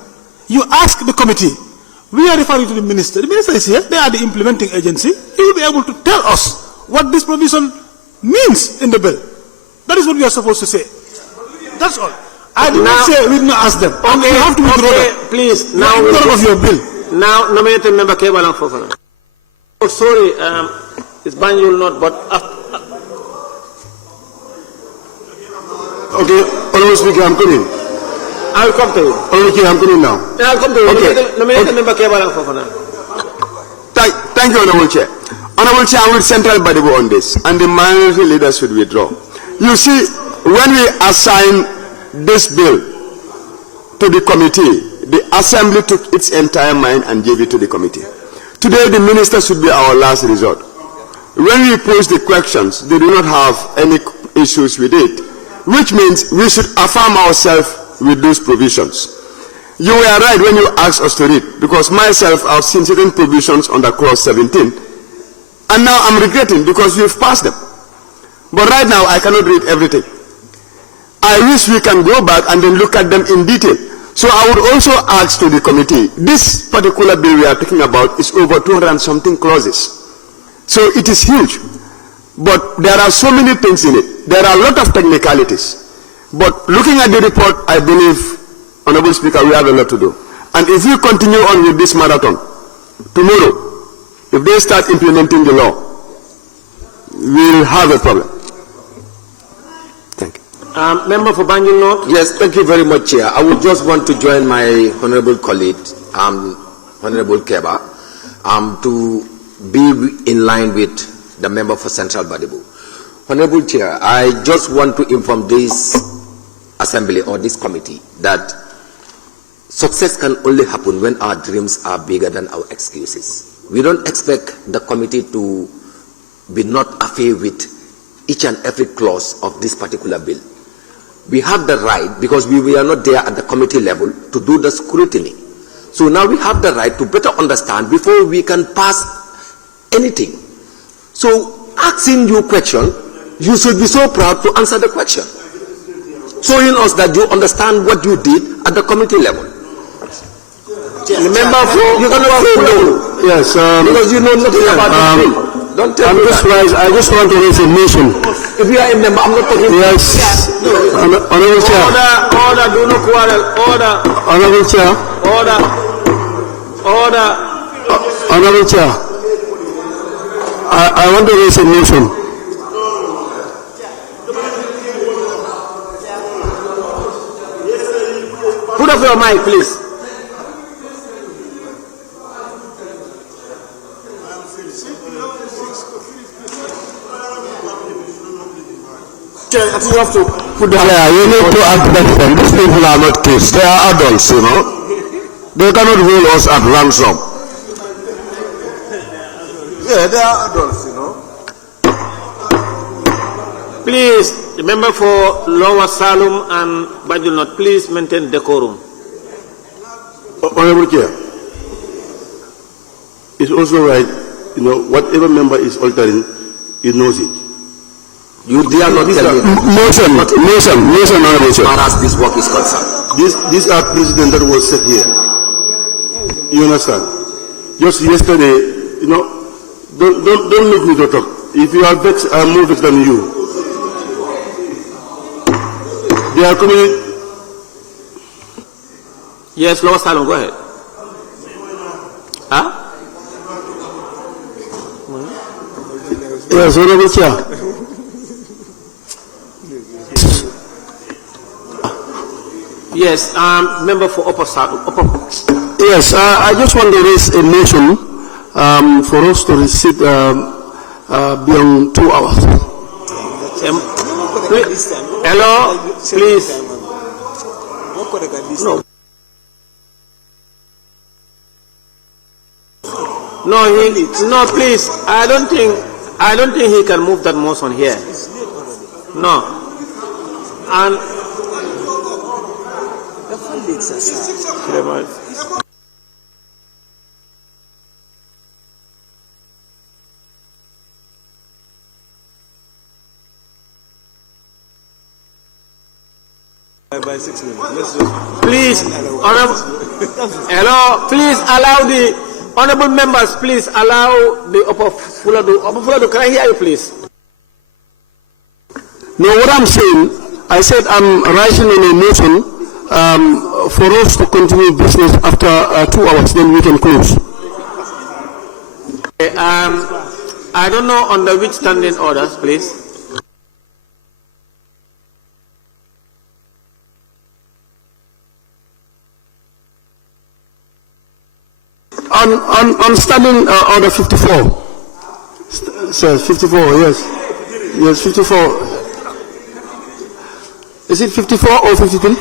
You ask the committee. We are referring to the minister. The minister is here. They are the implementing agency. He will be able to tell us what this provision means in the bill. That is what we are supposed to say. That's all. I did not say we did not ask them. Okay, you have to withdraw that. Please, now of your bill. Now, nominated member Kebalang Fofana. Oh, sorry, it's Banjul not, but Okay, Honorable Speaker, I'm coming. I will come to you. Okay, I'm coming now. I'll come to you. Okay. Nominated member Kebalang Fofana. Thank you, Honorable Chair. Honorable Chair, I'm with Central Badibu on this, and the minority leaders should withdraw. You see, when we assign this bill to the committee, the Assembly took its entire mind and gave it to the committee. Today, the minister should be our last resort. When we pose the questions, they do not have any issues with it, which means we should affirm ourselves with those provisions. You were right when you asked us to read, because myself, I've seen certain provisions under clause 17, and now I'm regretting because you've passed them. But right now, I cannot read everything. I wish we can go back and then look at them in detail. So I would also ask to the committee, this particular bill we are talking about is over 200 and something clauses. So it is huge. But there are so many things in it. There are a lot of technicalities. But looking at the report, I believe, Honorable Speaker, we have a lot to do. And if we continue on with this marathon, tomorrow, if they start implementing the law, we'll have a problem. Thank you. Member for Banjul North. Yes, thank you very much, Chair. I would just want to join my honorable colleague, Honorable Keba, to be in line with the member for Central Badibu. Honorable Chair, I just want to inform this assembly or this committee that success can only happen when our dreams are bigger than our excuses. We don't expect the committee to be not affair with each and every clause of this particular bill. We have the right, because we were not there at the committee level, to do the scrutiny. So now we have the right to better understand before we can pass anything. So asking you a question, you should be so proud to answer the question, showing us that you understand what you did at the committee level. Remember, you cannot say no. Yes, because you know nothing about this bill. Don't tell me that. I just want to raise a motion. If you are a member, I'm not talking. Yes. Honorable Chair. Order, do not quarrel. Order. Honorable Chair. Order. Honorable Chair. I want to raise a motion. Put off your mic, please. You have to put down. Yeah, you need to advise them. These people are not kids. They are adults, you know. They cannot hold us at ransom. Yeah, they are adults, you know. Please, the member for Lower Salum and Banjul North, please maintain decorum. Honorable Chair, it's also right, you know, whatever member is altering, he knows it. You dare not tell me. Motion, Honorable Chair. As far as this work is concerned. These are presidents that was set here. You understand? just yesterday, don't make me to talk. If you are vexed, I am more vexed than you. They are coming. Yes, Lord Salom, go ahead. Huh? Yes, Honorable Chair. Yes, member for Upper South. Yes, I just want to raise a motion for us to receive beyond 2 hours. Hello, please. No, please. I don't think he can move that motion here. No. And by 6 minutes. Let's just please, hello, please allow the honorable members, please allow the Upper Fuladu, can I hear you, please? No, what I'm saying, I said I'm rising on a motion for us to continue business after 2 hours, then we can close. Okay, I don't know under which standing orders, please. On standing order 54. Says 54, yes. Yes, 54. Is it 54 or 53?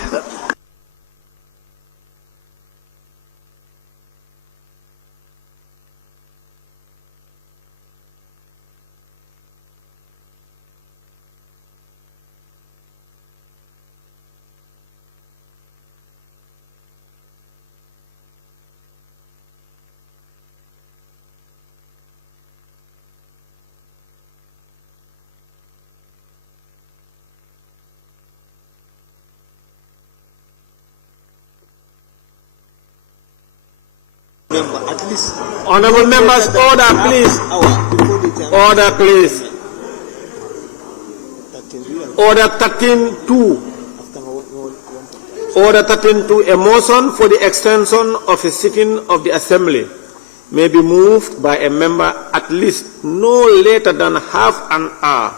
at least. Honorable members, order, please. Order, please. Order 13-2. Order 13-2. A motion for the extension of a sitting of the Assembly may be moved by a member at least no later than half an hour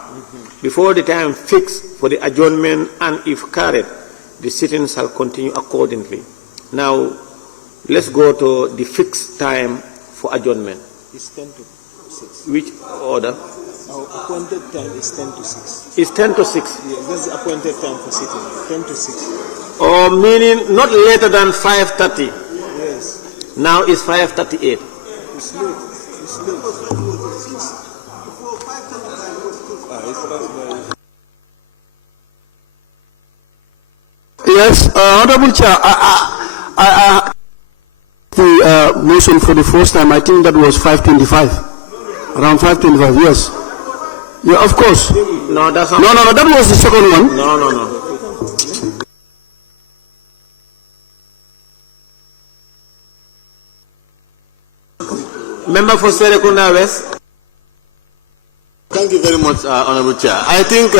before the time fixed for the adjournment, and if carried, the sitting shall continue accordingly. Now, let's go to the fixed time for adjournment. It's 10 to 6. Which order? Our appointed time is 10 to 6. It's 10 to 6. Yes, that's the appointed time for sitting. 10 to 6. Or meaning not later than 5:30. Yes. Now it's 5:38. It's late. It's late. Yes, Honorable Chair, the motion for the first time, I think that was 5:25. Around 5:25, yes. Yeah, of course. No, that's not. No, that was the second one. No. Member for Serekunda West. Thank you very much, Honorable Chair. I think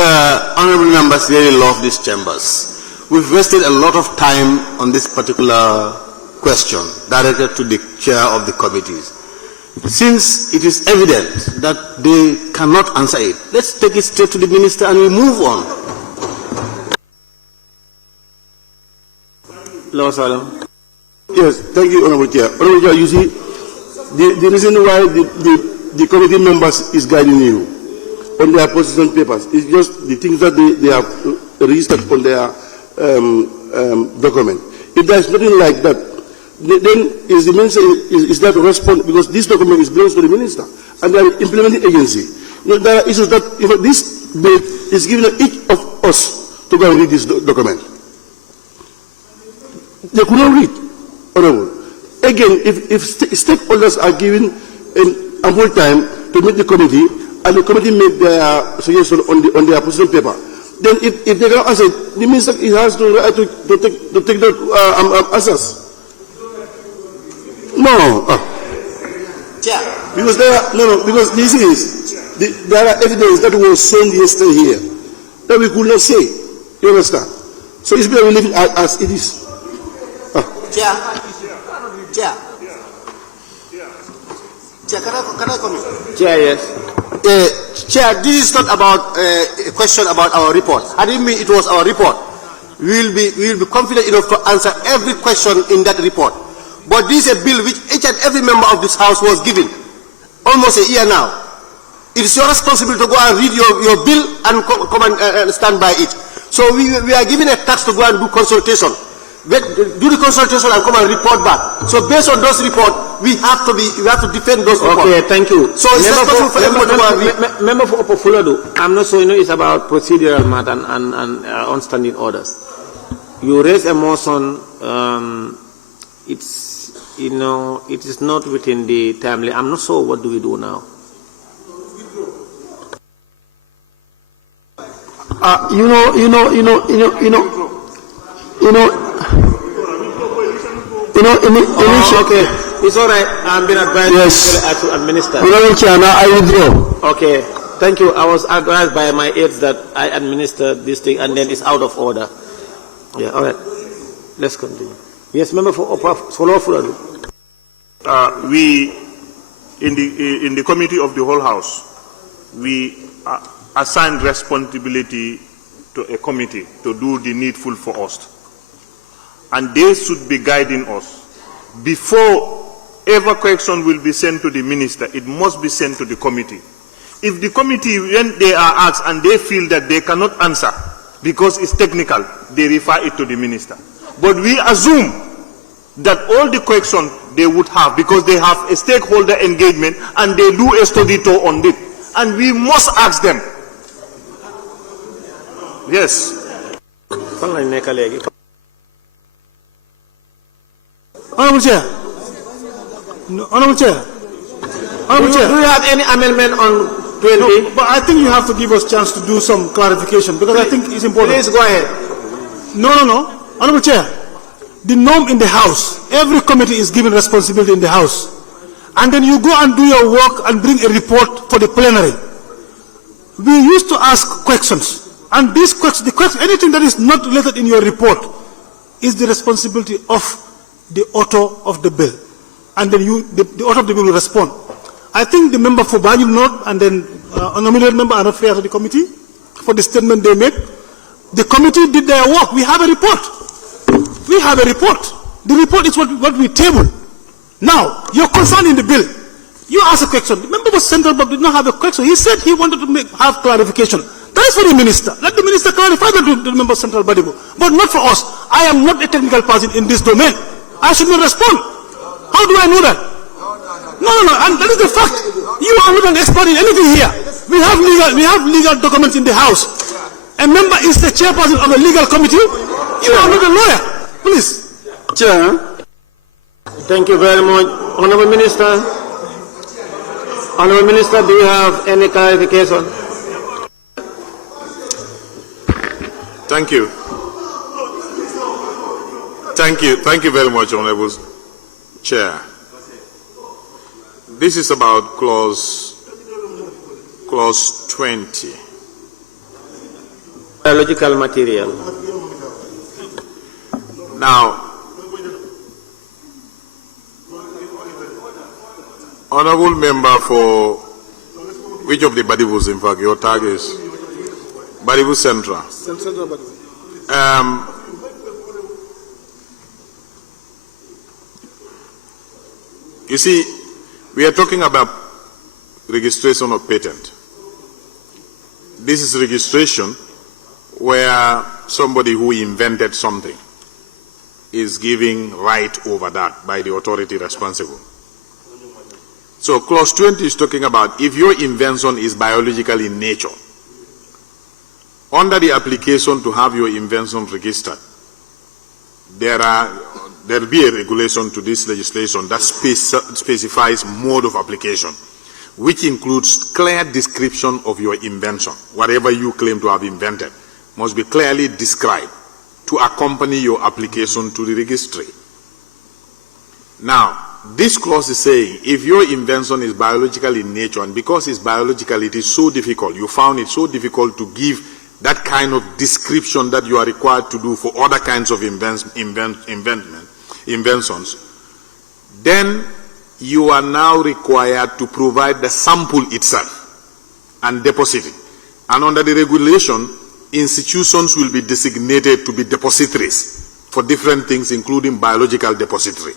honorable members really love these chambers. We've wasted a lot of time on this particular question directed to the chair of the committees. Since it is evident that they cannot answer it, let's take it straight to the minister and we move on. Lord Salom. Yes, thank you, Honorable Chair. Honorable Chair, you see, the reason why the committee members is guiding you on their position papers is just the things that they have registered on their document. If there is nothing like that, then is the minister is there to respond, because this document belongs to the minister and they are implementing agency. There are issues that this bill is given to each of us to go and read this document. They could not read, Honorable. Again, if stakeholders are given an ample time to meet the committee and the committee make their suggestion on their position paper, then if they cannot answer, the minister has to take the answers. No. Because because this is, there are evidence that was shown yesterday here that we could not say. You understand? So it's better we leave it as it is. Chair, can I come in? Chair, yes. Chair, this is not about a question about our report. Had it been it was our report, we will be confident enough to answer every question in that report. But this is a bill which each and every member of this House was given almost a year now. It is your responsibility to go and read your bill and come and stand by it. So we are given a task to go and do consultation. Do the consultation and come and report back. So based on those reports, we have to defend those reports. Okay, thank you. So it's responsible for everybody to go and read. Member for Opofuladu, I'm not so it's about procedural matter and on standing orders. You raise a motion, it is not within the timely. I'm not sure what do we do now. Okay, it's all right. I've been advised to administer. I withdraw. Okay, thank you. I was advised by my aides that I administer this thing and then it's out of order. Yeah, all right. Let's continue. Yes, member for Opofuladu. We, in the committee of the whole House, we assigned responsibility to a committee to do the needful for us. And they should be guiding us. Before ever question will be sent to the minister, it must be sent to the committee. If the committee, when they are asked and they feel that they cannot answer because it's technical, they refer it to the minister. But we assume that all the questions they would have, because they have a stakeholder engagement and they do a study tour on it, and we must ask them. Yes. Honorable Chair. Honorable Chair. Honorable Chair. Do you have any amendment on 20? No, but I think you have to give us a chance to do some clarification because I think it's important. Please go ahead. No. Honorable Chair. The norm in the House, every committee is given responsibility in the House. And then you go and do your work and bring a report for the plenary. We used to ask questions. And these questions, anything that is not related in your report is the responsibility of the author of the bill. And then the author of the bill will respond. I think the member for Banjul North and then nominated member are not fair to the committee for the statement they made. The committee did their work. We have a report. We have a report. The report is what we table. Now, your concern in the bill, you asked a question. The member of Central Bank did not have a question. He said he wanted to have clarification. That is for the minister. Let the minister clarify that to the member of Central Badibu. But not for us. I am not a technical person in this domain. I should not respond. How do I know that? No. And that is the fact. You are not an expert in anything here. We have legal documents in the House. A member is the chairperson of a legal committee. You are not a lawyer. Please. Chair. Thank you very much. Honorable Minister. Honorable Minister, do you have any clarification? Thank you. Thank you very much, Honorable Chair. This is about clause 20. Biological material. Now, Honorable Member for which of the Badibus, in fact, your tag is Badibu Central. You see, we are talking about registration of patent. This is registration where somebody who invented something is giving right over that by the authority responsible. So clause 20 is talking about if your invention is biological in nature, under the application to have your invention registered, there will be a regulation to this legislation that specifies mode of application, which includes clear description of your invention. Whatever you claim to have invented must be clearly described to accompany your application to the registry. Now, this clause is saying if your invention is biological in nature, and because it's biological, it is so difficult, you found it so difficult to give that kind of description that you are required to do for other kinds of inventions, then you are now required to provide the sample itself and deposit it. And under the regulation, institutions will be designated to be depositories for different things, including biological depository.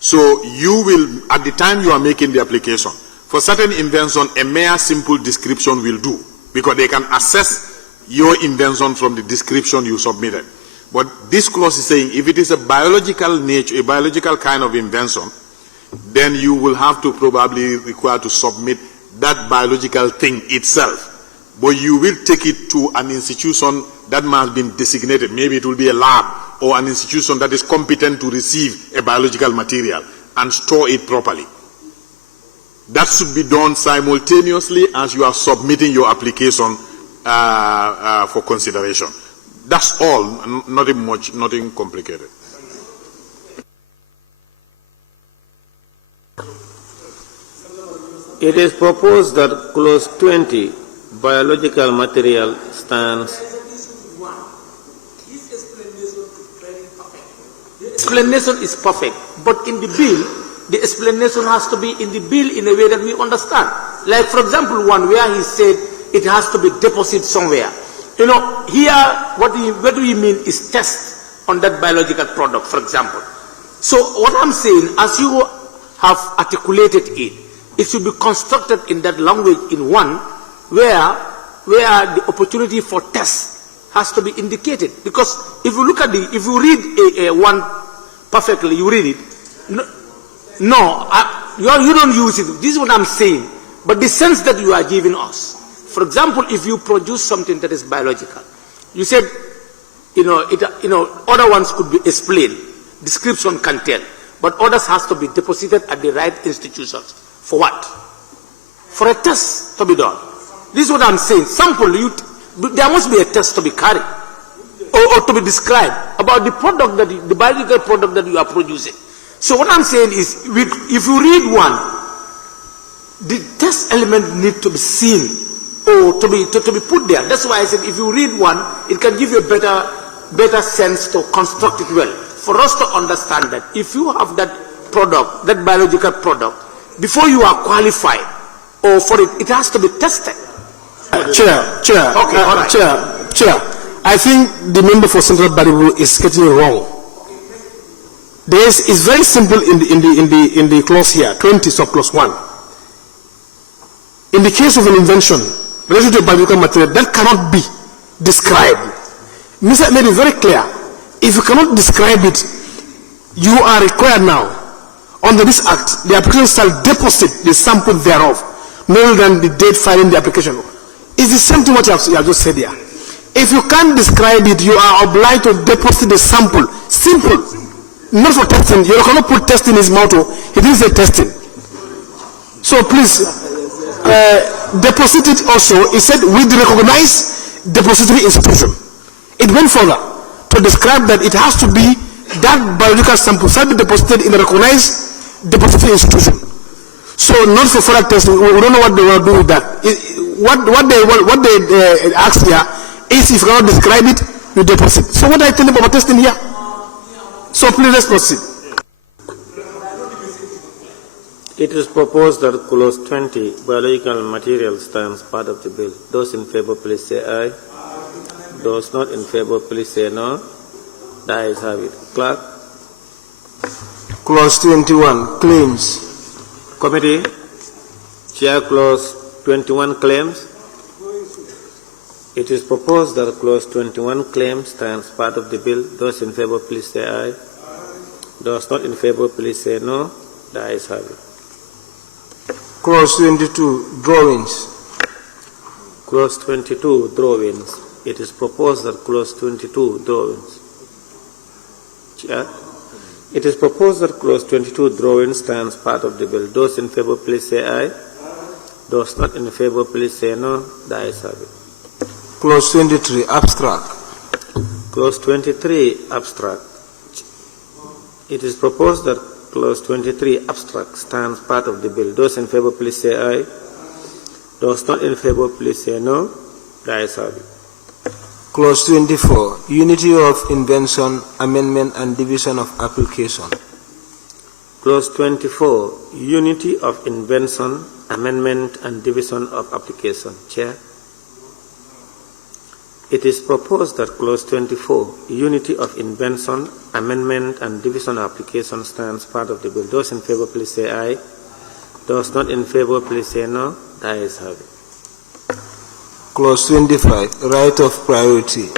So you will, at the time you are making the application, for certain invention, a mere simple description will do, because they can assess your invention from the description you submitted. But this clause is saying if it is a biological nature, a biological kind of invention, then you will have to probably require to submit that biological thing itself. But you will take it to an institution that must have been designated. Maybe it will be a lab or an institution that is competent to receive a biological material and store it properly. That should be done simultaneously as you are submitting your application for consideration. That's all, nothing much, nothing complicated. It is proposed that clause 20, biological material, stands. Explanation is perfect, but in the bill, the explanation has to be in the bill in a way that we understand. Like, for example, one where he said it has to be deposited somewhere. You know, here, what do you mean is test on that biological product, for example. So what I'm saying, as you have articulated it, it should be constructed in that language in one where the opportunity for test has to be indicated. Because if you look at if you read one perfectly, you read it. You don't use it. This is what I'm saying. But the sense that you are giving us. For example, if you produce something that is biological, you said, other ones could be explained. Description can tell. But others has to be deposited at the right institutions. For what? For a test to be done. This is what I'm saying. Sample, there must be a test to be carried or to be described about the product the biological product that you are producing. So what I'm saying is, if you read one, the test element need to be seen or to be put there. That's why I said if you read one, it can give you a better sense to construct it well. For us to understand that if you have that product, that biological product, before you are qualified or for it, it has to be tested. Chair. I think the member for Central Baribu is getting it wrong. It's very simple in the clause here, 20 subclause 1. In the case of an invention related to biological material that cannot be described, Mr. made it very clear. If you cannot describe it, you are required now, under this act, the application shall deposit the sample thereof, no later than the date filing the application. It's the same thing what you have just said here. If you can't describe it, you are obliged to deposit the sample. Simple. Not for testing. You cannot put test in his mouth. He didn't say testing. So please, deposit it also. It said with the recognized depository institution. It went further to describe that it has to be that biological sample shall be deposited in a recognized depository institution. So not for further testing. We don't know what they will do with that. What they ask here is if you cannot describe it, you deposit. So what I tell you about testing here? So please let's proceed. It is proposed that clause 20, biological material, stands part of the bill. Those in favor, please say aye. Those not in favor, please say no. The ayes have it. Clerk. Clause 21, claims. Committee. Chair, clause 21, claims. It is proposed that clause 21, claims, stands part of the bill. Those in favor, please say aye. Those not in favor, please say no. The ayes have it. Clause 22, drawings. Clause 22, drawings. It is proposed that clause 22, drawings. Chair. It is proposed that clause 22, drawings, stands part of the bill. Those in favor, please say aye. Those not in favor, please say no. The ayes have it. Clause 23, abstract. Clause 23, abstract. It is proposed that Clause 23, abstract, stands part of the bill. Those in favor, please say aye. Those not in favor, please say no. The ayes have it. Clause 24, unity of invention, amendment and division of application. Clause 24, unity of invention, amendment and division of application. Chair. It is proposed that Clause 24, unity of invention, amendment and division of application stands part of the bill. Those in favor, please say aye. Those not in favor, please say no. The ayes have it. Clause 25, right of priority.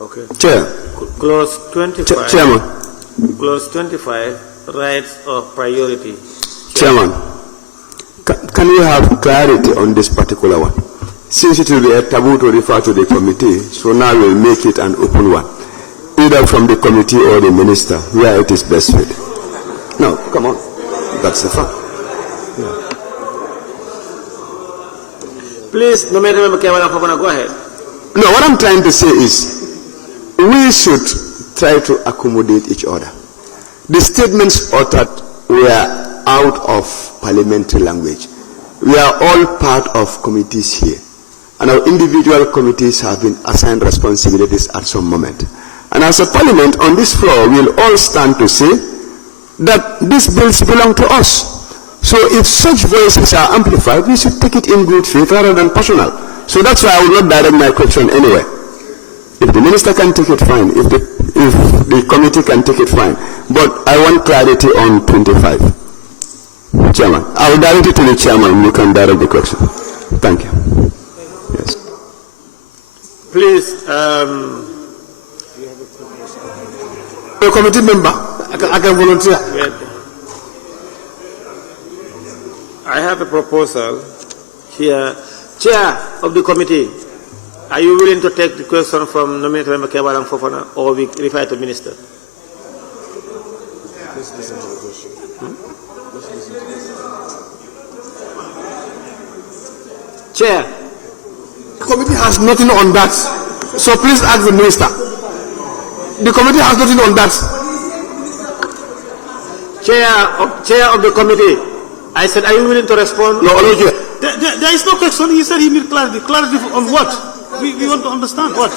Okay. Chair. Clause 25. Chairman. Clause 25, rights of priority. Chairman, can we have clarity on this particular one? Since it will be a taboo to refer to the committee, so now we'll make it an open one, either from the committee or the minister, where it is best fit. No, come on. That's the fact. Yeah. Please, no matter what, go ahead. No, what I'm trying to say is, we should try to accommodate each other. The statements uttered were out of parliamentary language. We are all part of committees here, and our individual committees have been assigned responsibilities at some moment. And as a parliament on this floor, we'll all stand to say that these bills belong to us. So if such voices are amplified, we should take it in good faith rather than personal. So that's why I will not direct my question anywhere. If the minister can take it, fine. If the committee can take it, fine. But I want clarity on 25. Chairman, I will direct it to the chairman. You can direct the question. Thank you. Yes. Please, a committee member, I can volunteer. I have a proposal here. Chair of the committee, are you willing to take the question from nominated member Kebalang Fofana, or we refer to minister? Let's listen to the question. Let's listen to the Chair. The committee has nothing on that. So please ask the minister. The committee has nothing on that. Chair of the committee, I said, are you willing to respond? No, there is no question. He said he needs clarity. Clarity on what? We want to understand what.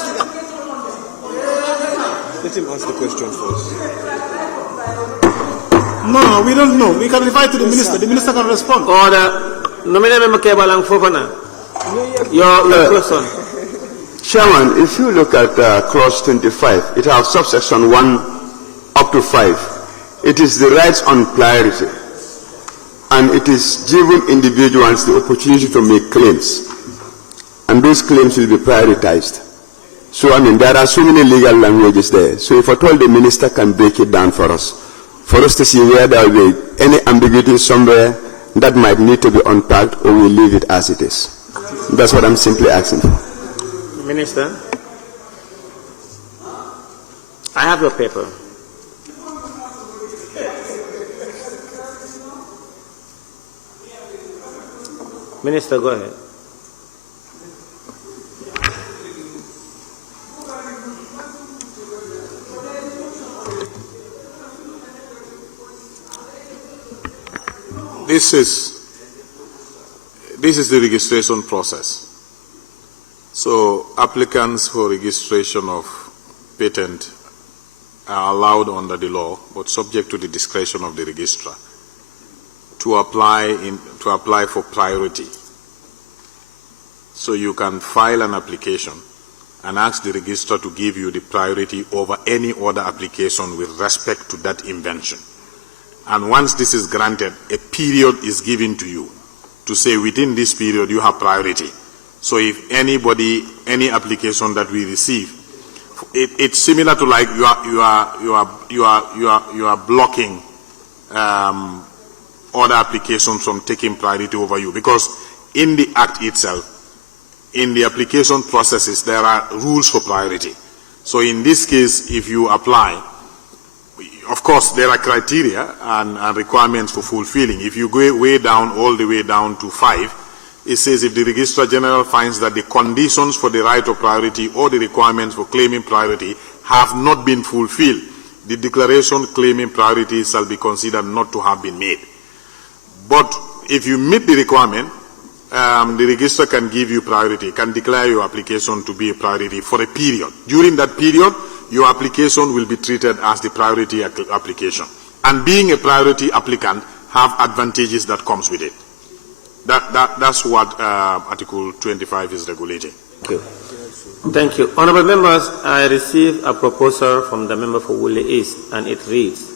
Let him ask the question first. No, we don't know. We can refer to the minister. The minister can respond. Order. Nominated member Kebalang Fofana. Your question. Chairman, if you look at clause 25, it has subsection 1 up to 5. It is the rights on priority, and it is giving individuals the opportunity to make claims, and those claims will be prioritized. So, I mean, there are so many legal languages there. So if at all the minister can break it down for us to see where there will be any ambiguity somewhere that might need to be unpacked, or we leave it as it is. That's what I'm simply asking for. Minister, I have your paper. Minister, go ahead. This is the registration process. So applicants for registration of patent are allowed under the law, but subject to the discretion of the registrar, to apply for priority. So you can file an application and ask the registrar to give you the priority over any other application with respect to that invention. And once this is granted, a period is given to you to say within this period you have priority. So if any application that we receive, it's similar to like you are blocking other applications from taking priority over you, because in the Act itself, in the application processes, there are rules for priority. So in this case, if you apply, of course, there are criteria and requirements for fulfilling. If you go way down, all the way down to 5, it says if the Registrar General finds that the conditions for the right of priority or the requirements for claiming priority have not been fulfilled, the declaration claiming priority shall be considered not to have been made. But if you meet the requirement, the registrar can give you priority, can declare your application to be a priority for a period. During that period, your application will be treated as the priority application. And being a priority applicant have advantages that comes with it. That's what Article 25 is regulating. Thank you. Thank you. Honourable members, I received a proposal from the member for Woolly East, and it reads,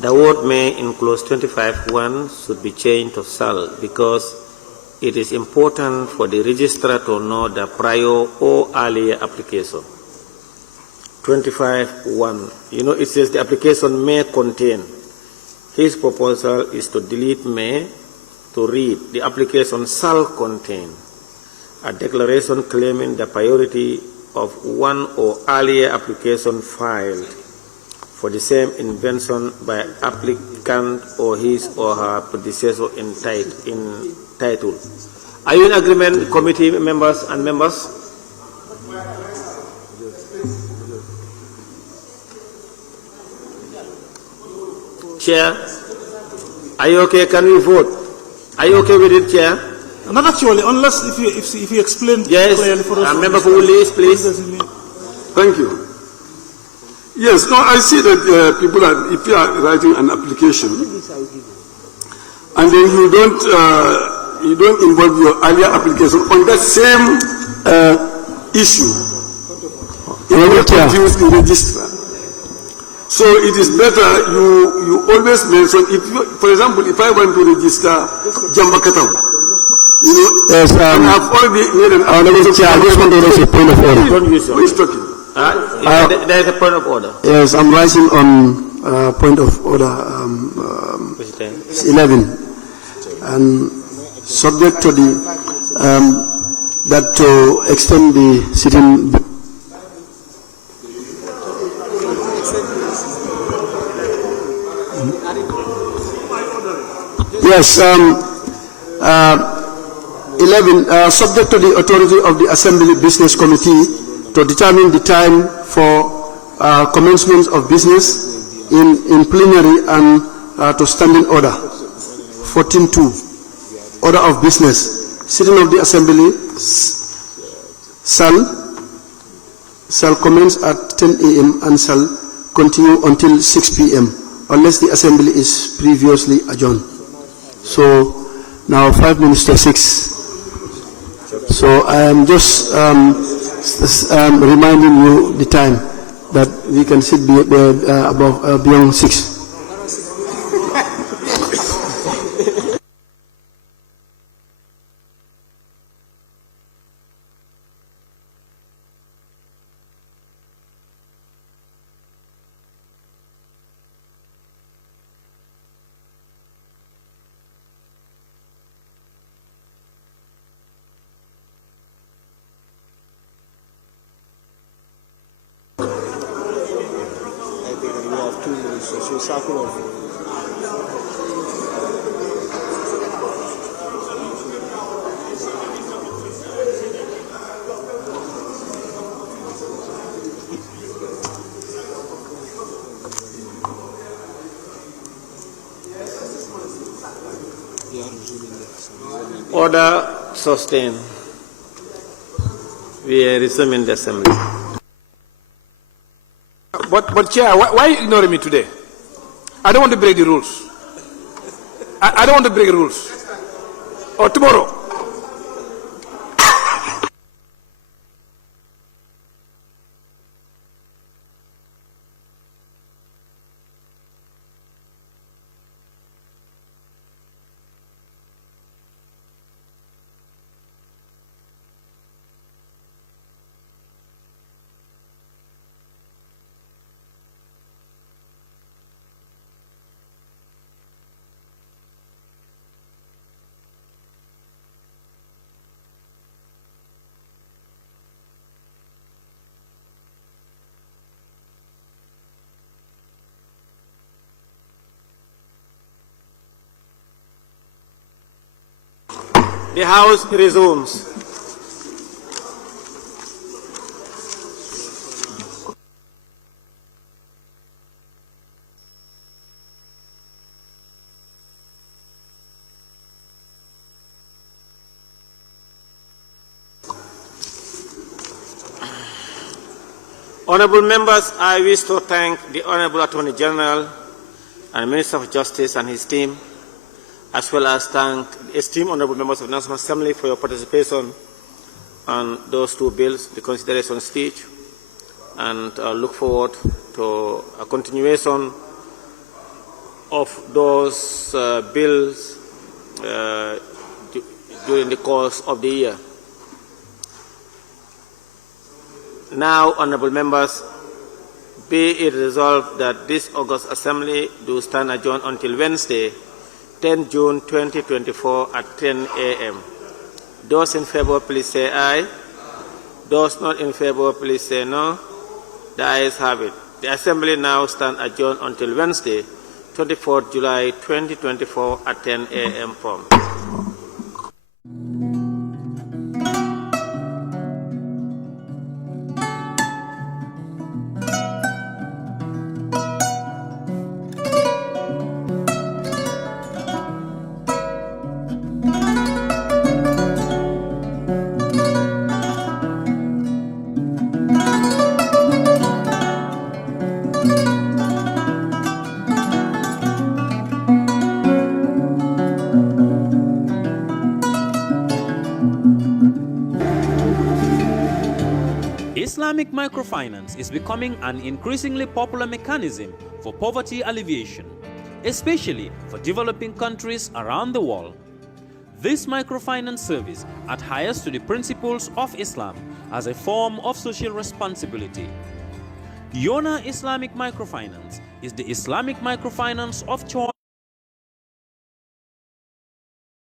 the word may in clause 25(1) should be changed to shall, because it is important for the registrar to know the prior or earlier application. 25(1). You know, it says the application may contain. His proposal is to delete may, to read the application shall contain a declaration claiming the priority of one or earlier application filed for the same invention by applicant or his or her predecessor in title. Are you in agreement, committee members and members? Chair, are you okay? Can we vote? Are you okay with it, Chair? Not actually, unless if you explain clearly for us. Member for Woolly, please. Thank you. Yes, no, I see that people are, if you are writing an application, and then you don't involve your earlier application on that same issue, it will confuse the registrar. So it is better you always mention, if you, for example, if I want to register Jambakatau, you know, yes, I have already made an application. I just want to raise a point of order. Who is talking? There is a point of order. Yes, I'm rising on point of order 11, and subject to the that to extend the sitting. Yes, 11, subject to the authority of the Assembly Business Committee to determine the time for commencement of business in plenary and to standing order. 14.2, order of business. Sitting of the Assembly shall commence at 10 a.m. and shall continue until 6 p.m. unless the Assembly is previously adjourned. So now 5 minutes to 6. So I am just reminding you the time that we can sit above beyond 6. Order sustained. We are resuming the assembly. But Chair, why are you ignoring me today? I don't want to break the rules. I don't want to break the rules. Or tomorrow. The House resumes. Honourable members, I wish to thank the Honourable Attorney General and Minister of Justice and his team, as well as thank the esteemed Honourable members of the National Assembly for your participation on those two bills, the consideration speech, and look forward to a continuation of those bills during the course of the year. Now, honourable members, be it resolved that this August Assembly do stand adjourned until Wednesday, 10 June 2024 at 10 a.m. Those in favour, please say aye. Those not in favour, please say no. The ayes have it. The Assembly now stand adjourned until Wednesday, 24th July 2024 at 10 a.m. prompt. Islamic microfinance is becoming an increasingly popular mechanism for poverty alleviation, especially for developing countries around the world. This microfinance service adheres to the principles of Islam as a form of social responsibility. Yona Islamic Microfinance is the Islamic microfinance of choice